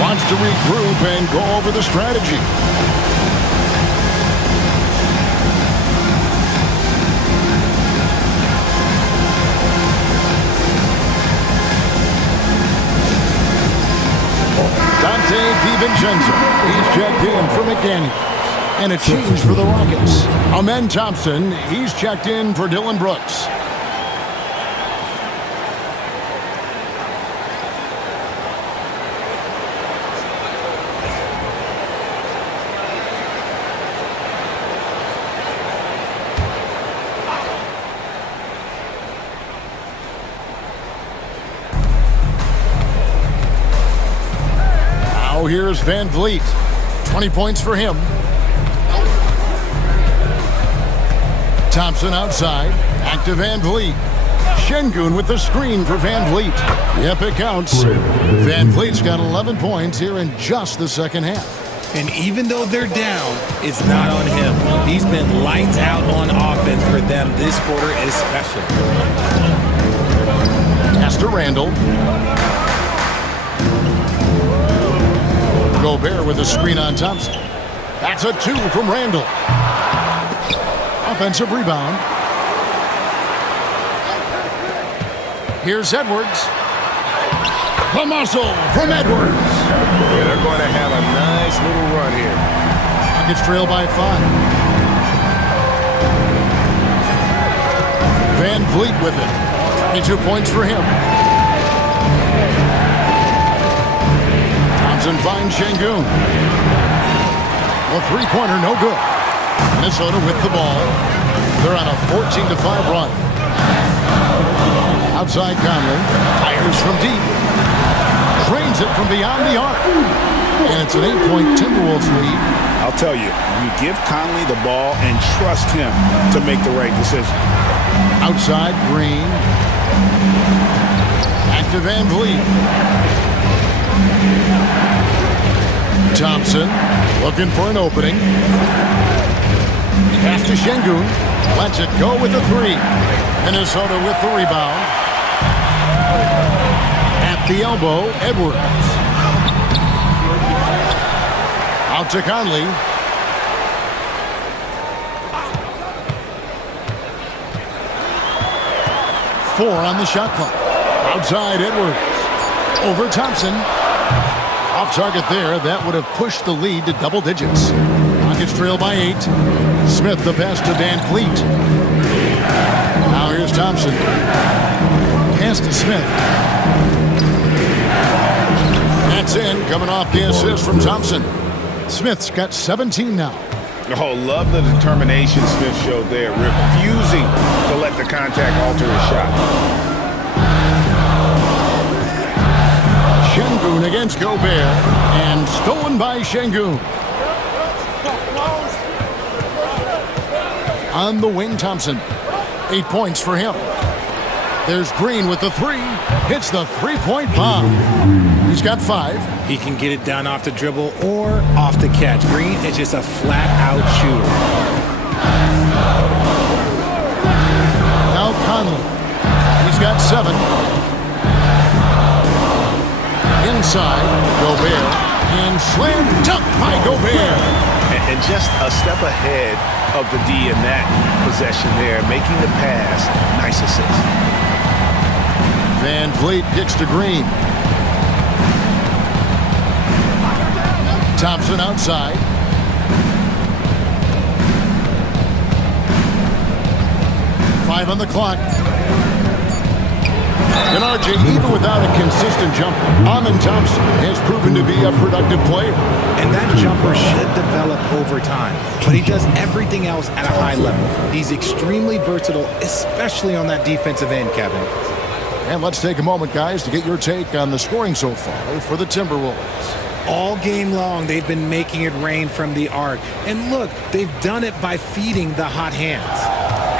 Wants to regroup and go over the strategy. Dante DiVincenzo. He's checked in for McDaniel. And a change for the Rockets. Amen Thompson. He's checked in for Dylan Brooks. Now here's Van Vliet. 20 points for him. Thompson outside. Back to Van Vliet. Şengün with the screen for Van Vliet. Yep, it counts. Van Vliet's got 11 points here in just the second half. And even though they're down, it's not on him. He's been lights out on offense for them this quarter especially. Pass to Randall. Gobert with a screen on Thompson. That's a 2 from Randall. Offensive rebound. Here's Edwards. The muscle from Edwards. Yeah, they're going to have a nice little run here. Rockets trail by 5. Van Vliet with it. 22 points for him. Thompson finds Şengün. A three-pointer, no good. Minnesota with the ball. They're on a 14-5 run. Outside Conley. Fires from deep. Drains it from beyond the arc. And it's an 8-point Timberwolves lead. I'll tell you, you give Conley the ball and trust him to make the right decision. Outside Green. Back to Van Vliet. Thompson looking for an opening. Pass to Şengün. Lets it go with the 3. Minnesota with the rebound. At the elbow, Edwards. Out to Conley. Four on the shot clock. Outside Edwards. Over Thompson. Off target there. That would have pushed the lead to double digits. Rockets trail by 8. Smith the pass to Van Vliet. Now here's Thompson. Pass to Smith. That's in. Coming off the assist from Thompson. Smith's got 17 now. Oh, love the determination Smith showed there, refusing to let the contact alter his shot. Şengün against Gobert, and stolen by Şengün. On the wing, Thompson. 8 points for him. There's Green with the 3. Hits the three-point bomb. He's got 5. He can get it down off the dribble or off the catch. Green is just a flat-out shooter. Now Conley. He's got 7. Inside, Gobert. And slam dunk by Gobert. And just a step ahead of the D in that possession there, making the pass. Nice assist. Van Vliet kicks to Green. Thompson outside. Five on the clock. And RJ, even without a consistent jumper, Amen Thompson has proven to be a productive player. And that jumper should develop over time. But he does everything else at a high level. He's extremely versatile, especially on that defensive end, Kevin. And let's take a moment, guys, to get your take on the scoring so far for the Timberwolves. All game long, they've been making it rain from the arc. And look, they've done it by feeding the hot hands.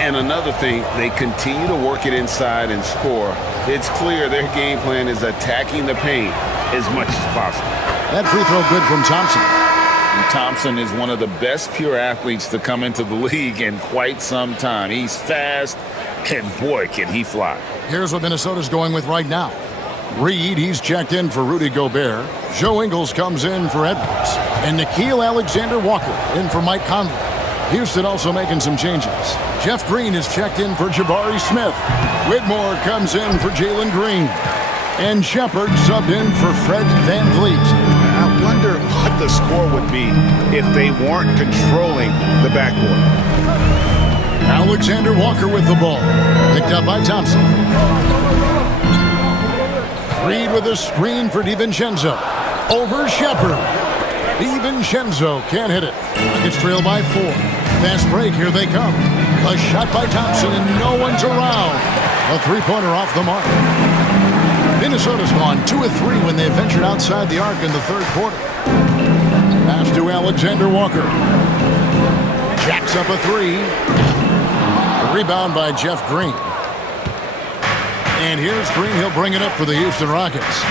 And another thing, they continue to work it inside and score. It's clear their game plan is attacking the paint as much as possible. That free throw good from Thompson. And Thompson is one of the best pure athletes to come into the league in quite some time. He's fast, and boy, can he fly. Here's what Minnesota's going with right now. Reed, he's checked in for Rudy Gobert. Joe Ingles comes in for Edwards. And Nickeil Alexander-Walker in for Mike Conley. Houston also making some changes. Jeff Green is checked in for Jabari Smith. Whitmore comes in for Jalen Green. And Shepard subbed in for Fred VanVleet. I wonder what the score would be if they weren't controlling the backboard. Alexander Walker with the ball. Picked up by Thompson. Reed with a screen for DiVincenzo. Over Shepard. DiVincenzo can't hit it. Nuggets trail by 4. Fast break, here they come. A shot by Thompson and no one's around. A three-pointer off the mark. Minnesota's gone 2 of 3 when they ventured outside the arc in the third quarter. Pass to Alexander Walker. Jacks up a 3. A rebound by Jeff Green. And here's Green. He'll bring it up for the Houston Rockets.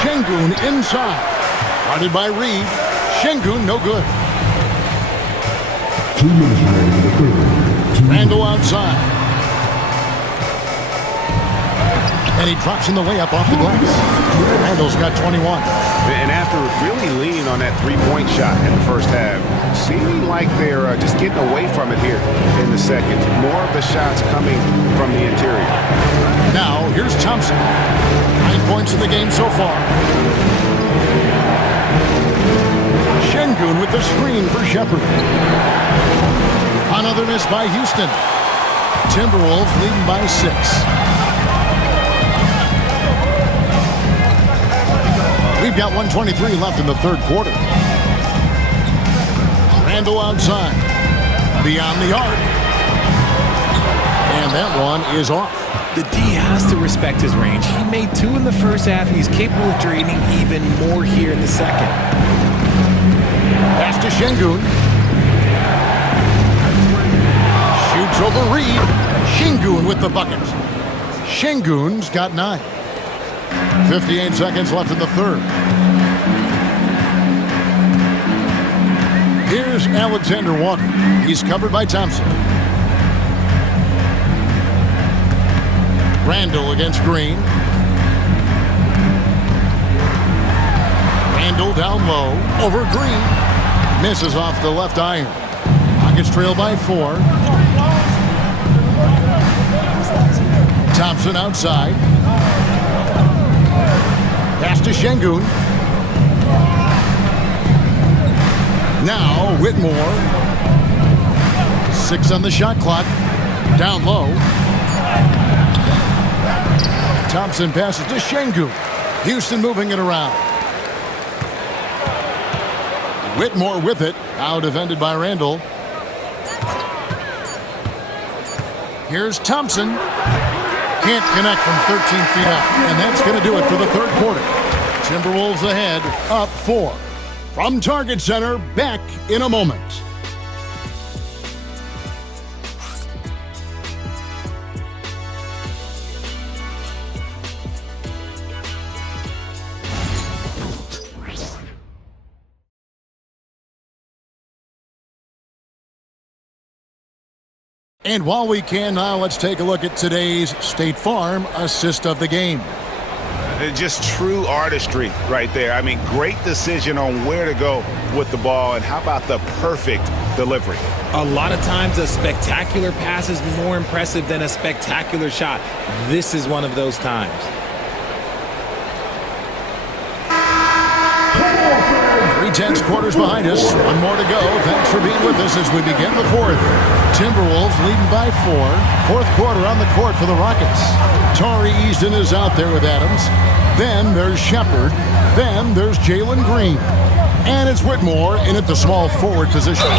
Şengün inside. Guarded by Reed. Şengün no good. 2 minutes remaining in the third. Randall outside. And he drops in the layup off the glass. Randall's got 21. And after really leaning on that three-point shot in the first half, seeming like they're just getting away from it here in the second. More of the shots coming from the interior. Now, here's Thompson. 9 points in the game so far. Şengün with the screen for Shepard. Another miss by Houston. Timberwolves leading by 6. We've got 1:23 left in the third quarter. Randall outside. Beyond the arc. And that one is off. The D has to respect his range. He made 2 in the first half. He's capable of draining even more here in the second. Pass to Şengün. Shoots over Reed. Şengün with the bucket. Şengün's got 9. 58 seconds left in the third. Here's Alexander Walker. He's covered by Thompson. Randall against Green. Randall down low. Over Green. Misses off the left iron. Rockets trail by 4. Thompson outside. Pass to Şengün. Now Whitmore. 6 on the shot clock. Down low. Thompson passes to Şengün. Houston moving it around. Whitmore with it. Now defended by Randall. Here's Thompson. Can't connect from 13 feet out. And that's going to do it for the third quarter. Timberwolves ahead, up 4. From Target Center, back in a moment. And while we can now, let's take a look at today's State Farm assist of the game. Just true artistry right there. I mean, great decision on where to go with the ball, and how about the perfect delivery? A lot of times a spectacular pass is more impressive than a spectacular shot. This is one of those times. Three tenths quarters behind us. One more to go. Thanks for being with us as we begin the fourth. Timberwolves leading by 4. Fourth quarter on the court for the Rockets. Tari Easton is out there with Adams. Then there's Shepard. Then there's Jalen Green. And it's Whitmore in at the small forward position.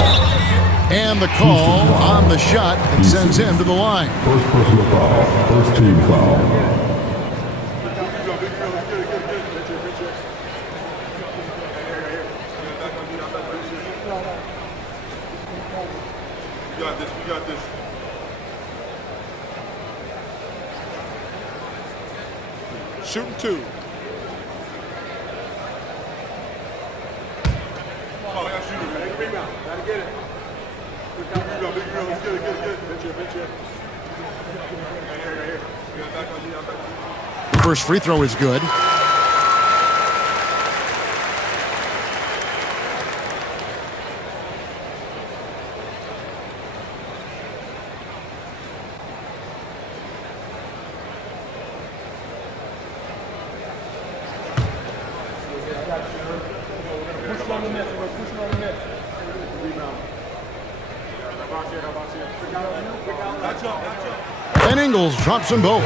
And the call on the shot that sends him to the line. First personal foul. First team foul. We got this. Shooting 2. Oh, I got shooting, man. Take a rebound. Gotta get it. Big girl. Let's get it. Bench it. Here. First free throw is good. And Ingles drops them both.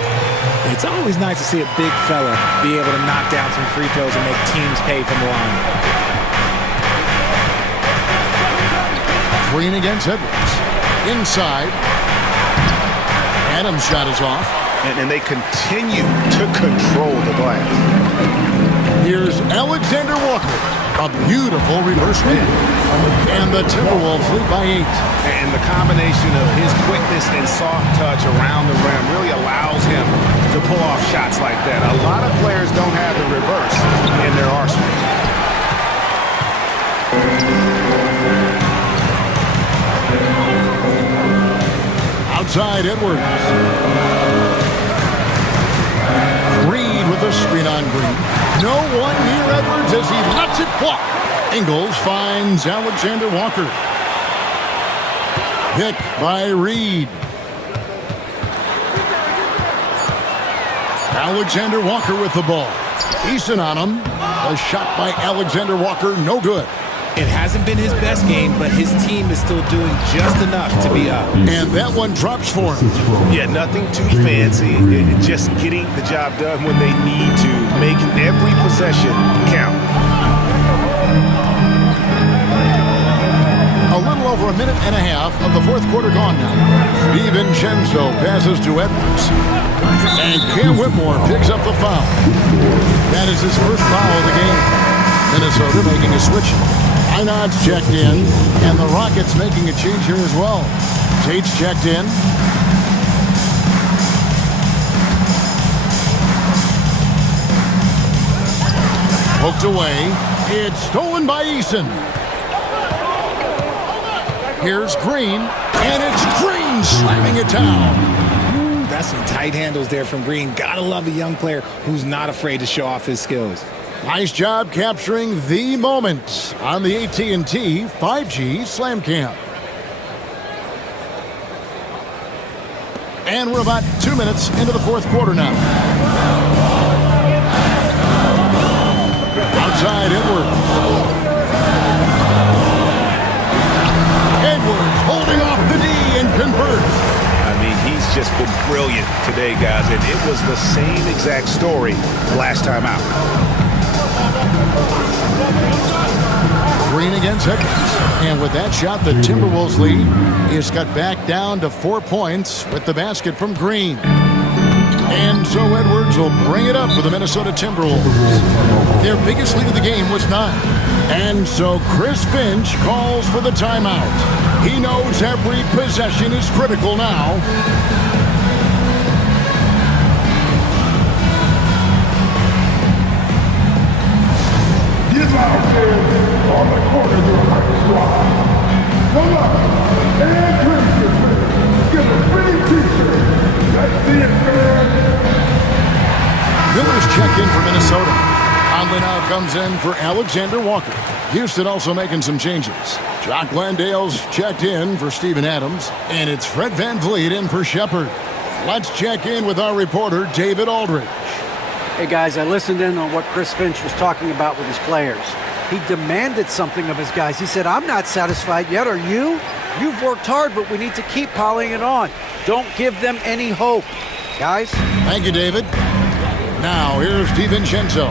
It's always nice to see a big fella be able to knock down some free throws and make teams pay from the line. Green against Edwards. Inside. Adams' shot is off. And they continue to control the glass. Here's Alexander Walker. A beautiful reverse win. And the Timberwolves lead by 8. And the combination of his quickness and soft touch around the rim really allows him to pull off shots like that. A lot of players don't have the reverse in their arsenal. Outside Edwards. Reed with a screen on Green. No one near Edwards as he lets it fly. Ingles finds Alexander Walker. Pick by Reed. Alexander Walker with the ball. Easton on him. A shot by Alexander Walker, no good. It hasn't been his best game, but his team is still doing just enough to be up. And that one drops for him. Yeah, nothing too fancy. Just getting the job done when they need to. Make every possession count. A little over a minute and a half of the fourth quarter gone now. DiVincenzo passes to Edwards. And Cam Whitmore picks up the foul. That is his first foul of the game. Minnesota making a switch. Inod's checked in, and the Rockets making a change here as well. Tate's checked in. Poked away. It's stolen by Eason. Here's Green, and it's Green slamming it down. That's some tight handles there from Green. Gotta love a young player who's not afraid to show off his skills. Nice job capturing the moment on the AT&T 5G Slam Cam. And we're about 2 minutes into the fourth quarter now. Outside Edwards. Edwards holding off the D and converts. I mean, he's just been brilliant today, guys. And it was the same exact story last time out. Green against Edwards. And with that shot, the Timberwolves lead is cut back down to 4 points with the basket from Green. And so Edwards will bring it up for the Minnesota Timberwolves. Their biggest lead of the game was 9. And so Chris Finch calls for the timeout. He knows every possession is critical now. Get out there on the corner of your right squad. Come on, and please give a free t-shirt. Let's see it, man. Miller's checked in for Minnesota. Conley now comes in for Alexander Walker. Houston also making some changes. Jock Landale's checked in for Steven Adams. And it's Fred VanVleet in for Shepard. Let's check in with our reporter, David Aldridge. Hey guys, I listened in on what Chris Finch was talking about with his players. He demanded something of his guys. He said, I'm not satisfied yet, are you? You've worked hard, but we need to keep piling it on. Don't give them any hope. Guys? Thank you, David. Now, here's DiVincenzo.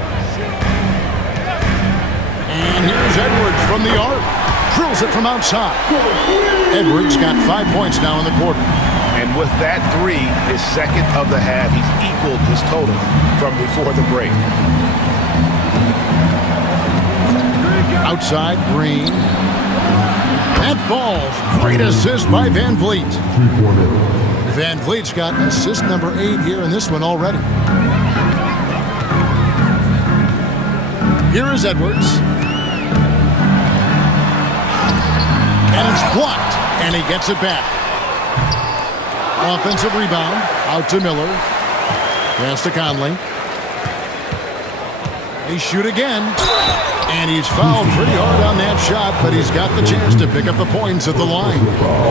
And here's Edwards from the arc. Drills it from outside. Edwards got 5 points now in the quarter. And with that three, his second of the half, he's equaled his total from before the break. Outside, Green. That falls. Great assist by Van Vliet. Van Vliet's got assist number 8 here in this one already. Here is Edwards. And it's blocked. And he gets it back. Offensive rebound. Out to Miller. Pass to Conley. They shoot again. And he's fouled pretty hard on that shot, but he's got the chance to pick up the points at the line.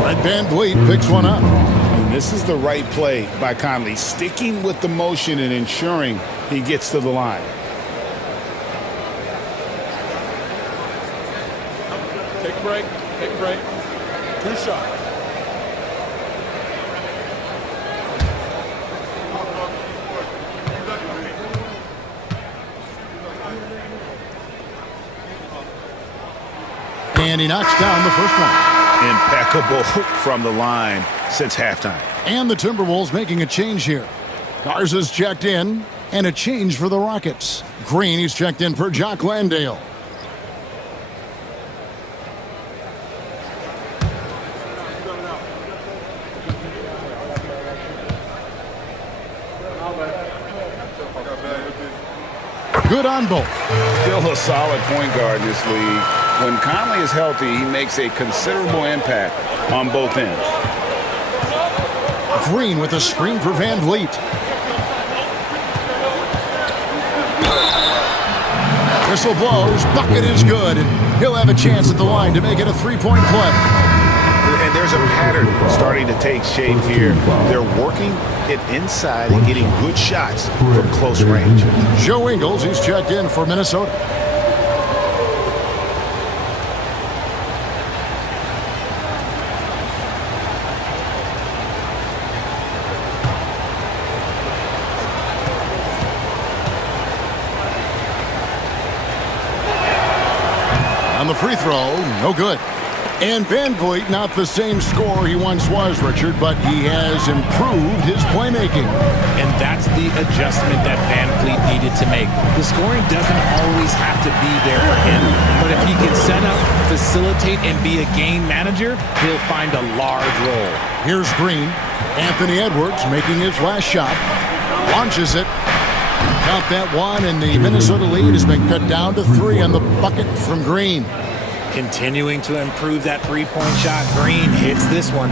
Fred Van Vliet picks one up. And this is the right play by Conley, sticking with the motion and ensuring he gets to the line. Take a break. Take a break. 2 shots. And he knocks down the first one. Impeccable from the line since halftime. And the Timberwolves making a change here. Garza's checked in, and a change for the Rockets. Green, he's checked in for Jock Landale. Good on both. Still a solid point guard in this league. When Conley is healthy, he makes a considerable impact on both ends. Green with a screen for Van Vliet. Whistle blows, bucket is good, and he'll have a chance at the line to make it a 3-point play. And there's a pattern starting to take shape here. They're working it inside and getting good shots from close range. Joe Ingles, he's checked in for Minnesota. On the free throw, no good. And Van Vliet, not the same scorer he once was, Richard, but he has improved his playmaking. And that's the adjustment that Van Vliet needed to make. The scoring doesn't always have to be there for him, but if he can set up, facilitate, and be a game manager, he'll find a large role. Here's Green. Anthony Edwards making his last shot. Launches it. Count that one, and the Minnesota lead has been cut down to 3 on the bucket from Green. Continuing to improve that three-point shot. Green hits this one.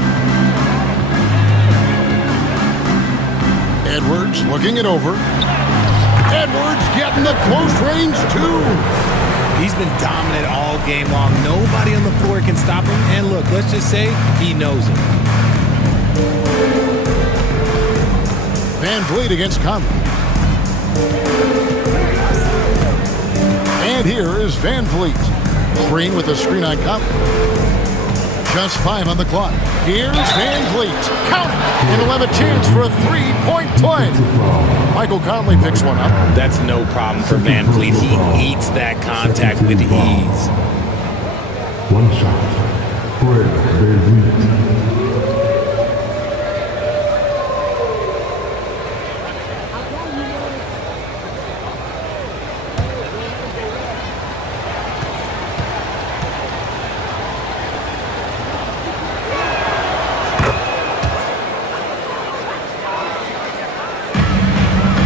Edwards looking it over. Edwards getting the close range too. He's been dominant all game long. Nobody on the floor can stop him. And look, let's just say he knows it. Van Vliet against Conley. And here is Van Vliet. Green with a screen on Conley. Just 5 on the clock. Here's Van Vliet. Count it! And he'll have a chance for a 3-point play. Michael Conley picks one up. That's no problem for Van Vliet. He eats that contact with ease. 1 shot. Fred Van Vliet.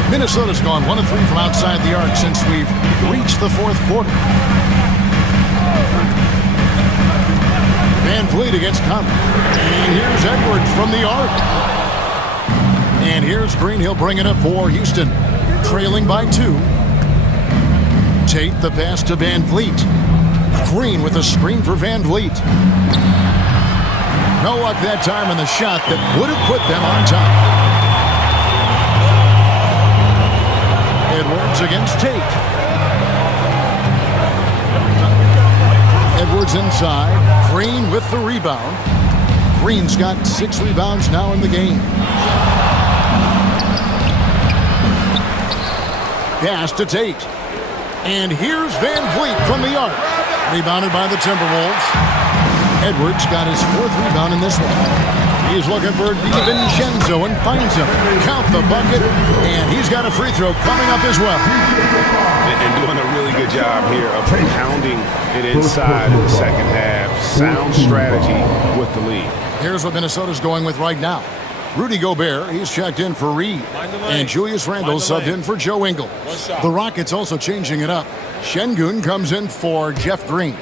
Minnesota's gone 1 of 3 from outside the arc since we've reached the 4th quarter. Van Vliet against Conley. And here's Edwards from the arc. And here's Green. He'll bring it up for Houston. Trailing by 2. Tate the pass to Van Vliet. Green with a screen for Van Vliet. No luck that time on the shot that would have put them on top. Edwards against Tate. Edwards inside. Green with the rebound. Green's got 6 rebounds now in the game. Pass to Tate. And here's Van Vliet from the arc. Rebounded by the Timberwolves. Edwards got his 4th rebound in this one. He's looking for DiVincenzo and finds him. Count the bucket. And he's got a free throw coming up as well. And doing a really good job here of pounding it inside in the second half. Sound strategy with the lead. Here's what Minnesota's going with right now. Rudy Gobert, he's checked in for Reed. And Julius Randle subbed in for Joe Ingles. The Rockets also changing it up. Şengün comes in for Jeff Green.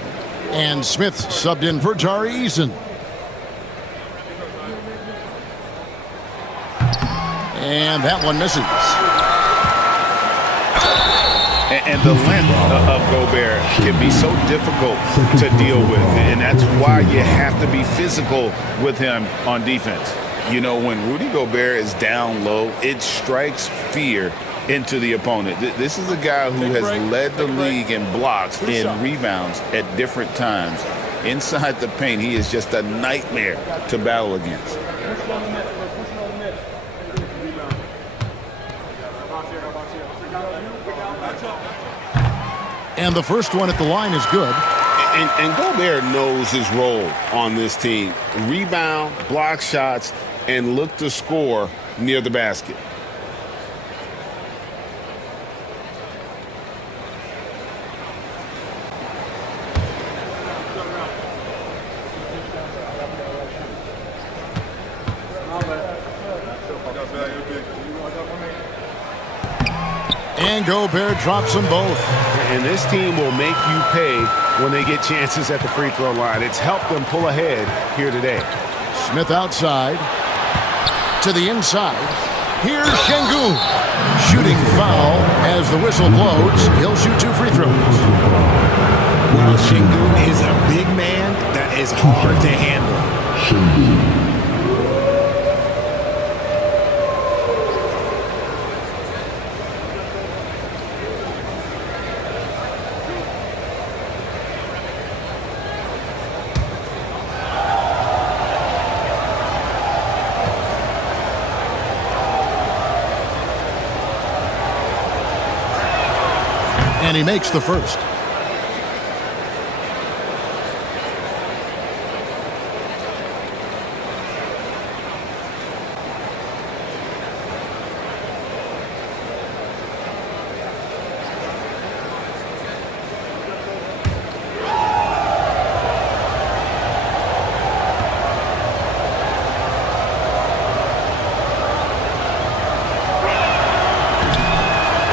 And Smith subbed in for Tari Eason. And that one misses. And the length of Gobert can be so difficult to deal with. And that's why you have to be physical with him on defense. You know, when Rudy Gobert is down low, it strikes fear into the opponent. This is a guy who has led the league in blocks and rebounds at different times. Inside the paint, he is just a nightmare to battle against. And the first one at the line is good. And Gobert knows his role on this team. Rebound, block shots, and look to score near the basket. And Gobert drops them both. And this team will make you pay when they get chances at the free throw line. It's helped them pull ahead here today. Smith outside. To the inside. Here's Şengün. Shooting foul as the whistle blows. He'll shoot 2 free throws. Well, Şengün is a big man that is hard to handle. And he makes the first.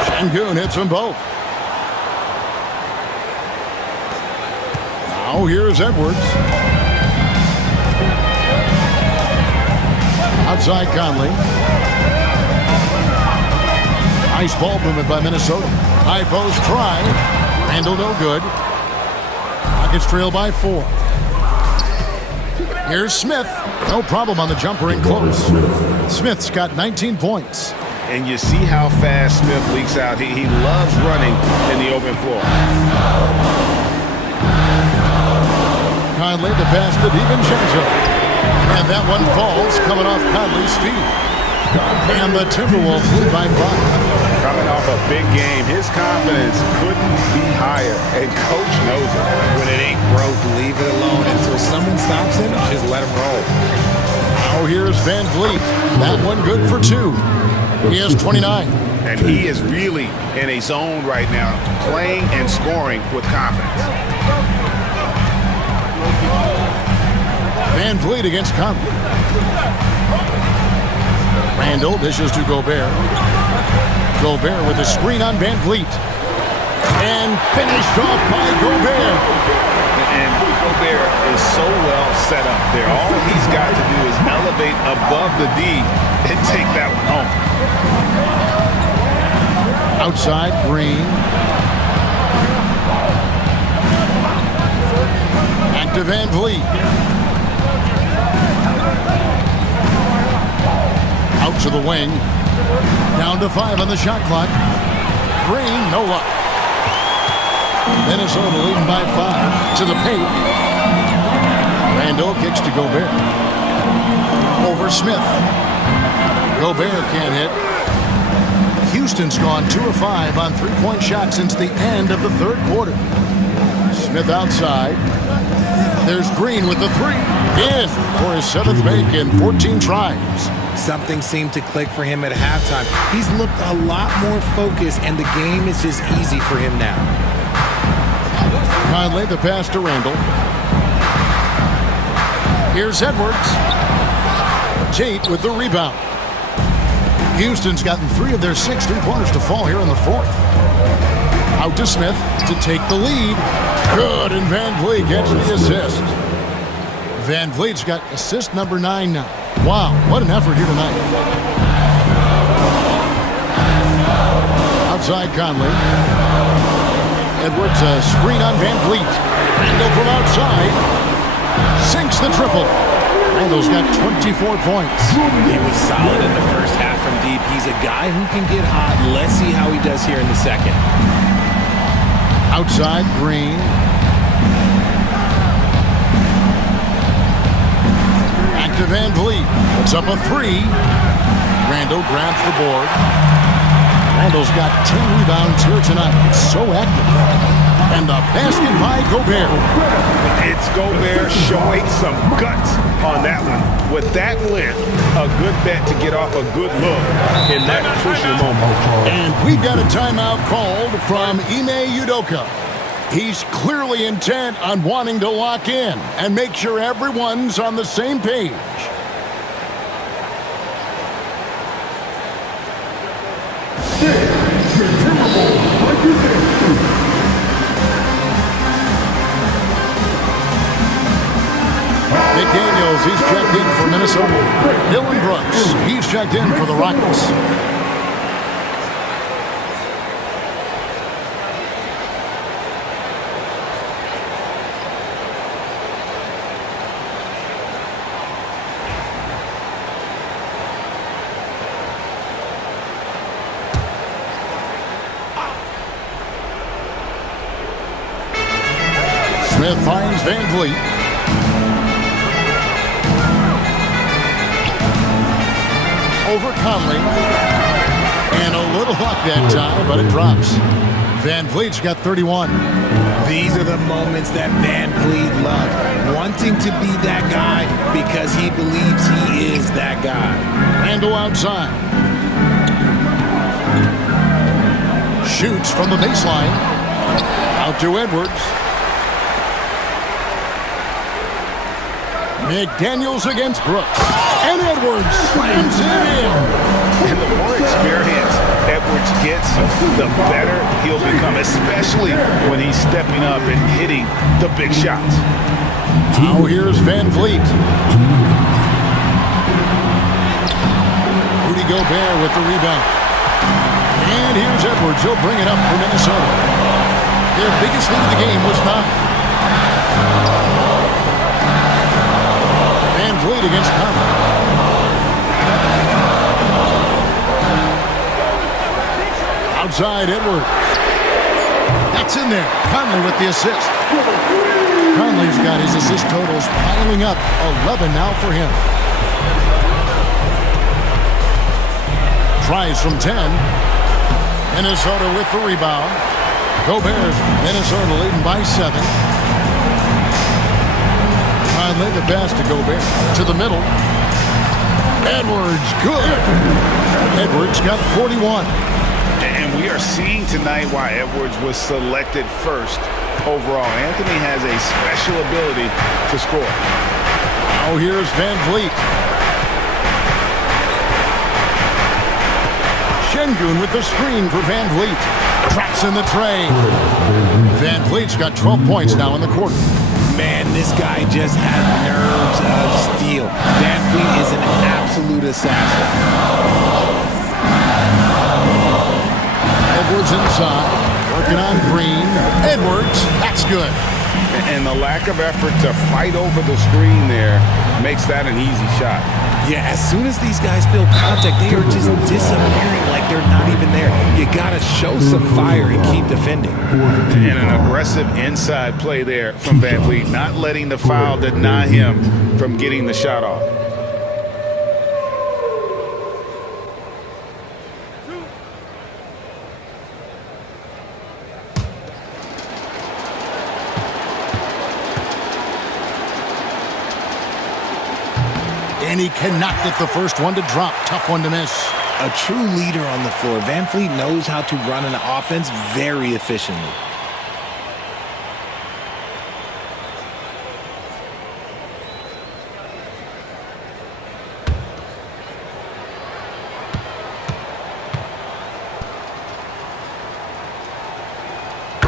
Şengün hits them both. Now here's Edwards. Outside Conley. Nice ball movement by Minnesota. High post try. Randle no good. Rockets trail by 4. Here's Smith. No problem on the jumper in close. Smith's got 19 points. And you see how fast Smith leaks out. He loves running in the open floor. Conley, the pass to DiVincenzo. And that one falls, coming off Conley's feet. And the Timberwolves lead by 5. Coming off a big game, his confidence couldn't be higher, and Coach knows it. When it ain't broke, leave it alone until someone stops him. Just let him roll. Now here's Van Vliet. That one good for 2. He has 29. And he is really in a zone right now, playing and scoring with confidence. Van Vliet against Conley. Randle dishes to Gobert. Gobert with a screen on Van Vliet. And finished off by Gobert. And Gobert is so well set up there. All he's got to do is elevate above the D and take that one home. Outside, Green. Back to Van Vliet. Out to the wing. Down to 5 on the shot clock. Green, no luck. Minnesota leading by 5 to the paint. Randall kicks to Gobert. Over Smith. Gobert can't hit. Houston's gone 2 of 5 on three-point shots since the end of the third quarter. Smith outside. There's Green with the three. In for his 7th make in 14 tries. Something seemed to click for him at halftime. He's looked a lot more focused, and the game is just easy for him now. Conley, the pass to Randall. Here's Edwards. Tate with the rebound. Houston's gotten 3 of their 6 three-pointers to fall here in the 4th. Out to Smith to take the lead. Good, and Van Vliet gets the assist. Van Vliet's got assist number 9 now. Wow, what an effort here tonight. Outside Conley. Edwards, a screen on Van Vliet. Randall from outside. Sinks the triple. Randall's got 24 points. He was solid in the first half from deep. He's a guy who can get hot. Let's see how he does here in the second. Outside Green. Back to Van Vliet. Puts up a 3. Randall grabs the board. Randall's got 10 rebounds here tonight. So active. And the basket by Gobert. It's Gobert showing some guts on that one. With that length, a good bet to get off a good look in that crucial moment. And we've got a timeout called from Ime Udoka. He's clearly intent on wanting to lock in and make sure everyone's on the same page. McDaniels, he's checked in for Minnesota. Dylan Brooks, he's checked in for the Rockets. Smith finds Van Vliet. Over Conley. And a little luck that time, but it drops. Van Vliet's got 31. These are the moments that Van Vliet loved. Wanting to be that guy because he believes he is that guy. Randall outside. Shoots from the baseline. Out to Edwards. McDaniels against Brooks. And Edwards slams it in. And the more experience Edwards gets, the better he'll become, especially when he's stepping up and hitting the big shots. Now here's Van Vliet. Rudy Gobert with the rebound. And here's Edwards. He'll bring it up for Minnesota. Their biggest lead of the game was 9. Van Vliet against Conley. Outside Edwards. That's in there. Conley with the assist. Conley's got his assist totals piling up. 11 now for him. Tries from 10. Minnesota with the rebound. Gobert, Minnesota leading by 7. Conley, the pass to Gobert. To the middle. Edwards, good. Edwards got 41. And we are seeing tonight why Edwards was selected first overall. Anthony has a special ability to score. Now here's Van Vliet. Şengün with the screen for Van Vliet. Traps in the tray. Van Vliet's got 12 points now in the quarter. Man, this guy just has nerves of steel. Van Vliet is an absolute assassin. Edwards inside, working on Green. Edwards, that's good. And the lack of effort to fight over the screen there makes that an easy shot. Yeah, as soon as these guys feel contact, they are just disappearing like they're not even there. You got to show some fire and keep defending. And an aggressive inside play there from Van Vliet, not letting the foul deny him from getting the shot off. And he cannot get the first one to drop. Tough one to miss. A true leader on the floor. Van Vliet knows how to run an offense very efficiently.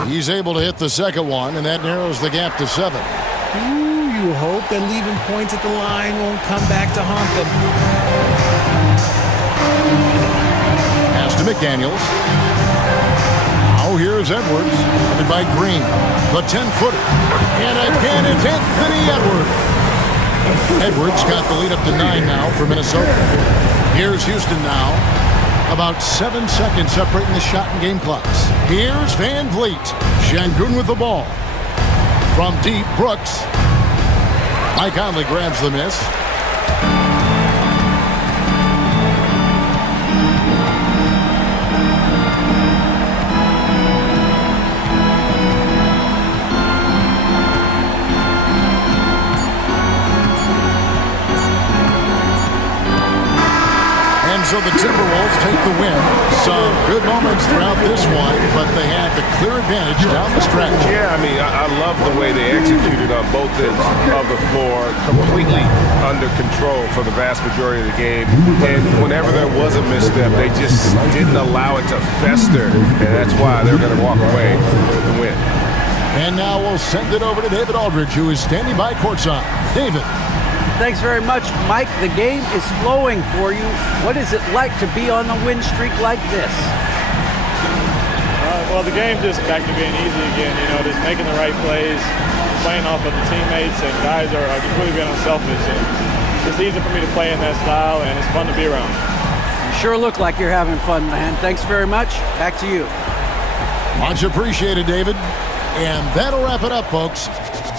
He's able to hit the second one, and that narrows the gap to 7. You hope that leaving points at the line won't come back to haunt them. Pass to McDaniels. Now here's Edwards, covered by Green. The 10-footer. And again, it's Anthony Edwards. Edwards got the lead up to 9 now for Minnesota. Here's Houston now. About 7 seconds separating the shot and game clocks. Here's Van Vliet. Şengün with the ball. From deep, Brooks. Mike Conley grabs the miss. And so the Timberwolves take the win. Some good moments throughout this one, but they had the clear advantage down the stretch. Yeah, I mean, I love the way they executed on both ends of the floor, completely under control for the vast majority of the game. And whenever there was a misstep, they just didn't allow it to fester, and that's why they're going to walk away with the win. And now we'll send it over to David Aldridge, who is standing by courtside. David. Thanks very much, Mike. The game is flowing for you. What is it like to be on a win streak like this? Well, the game's just back to being easy again, just making the right plays, playing off of the teammates, and guys are just really being unselfish. And it's easy for me to play in that style, and it's fun to be around. You sure look like you're having fun, man. Thanks very much. Back to you. Much appreciated, David. And that'll wrap it up, folks.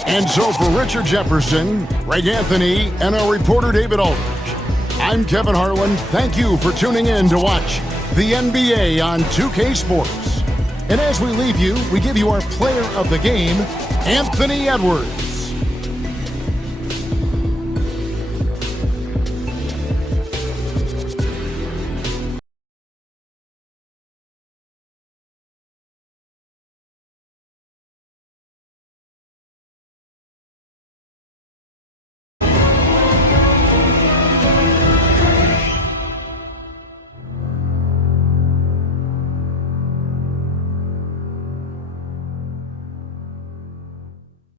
And so for Richard Jefferson, Greg Anthony, and our reporter David Aldridge, I'm Kevin Harlan. Thank you for tuning in to watch the NBA on 2K Sports. And as we leave you, we give you our player of the game, Anthony Edwards.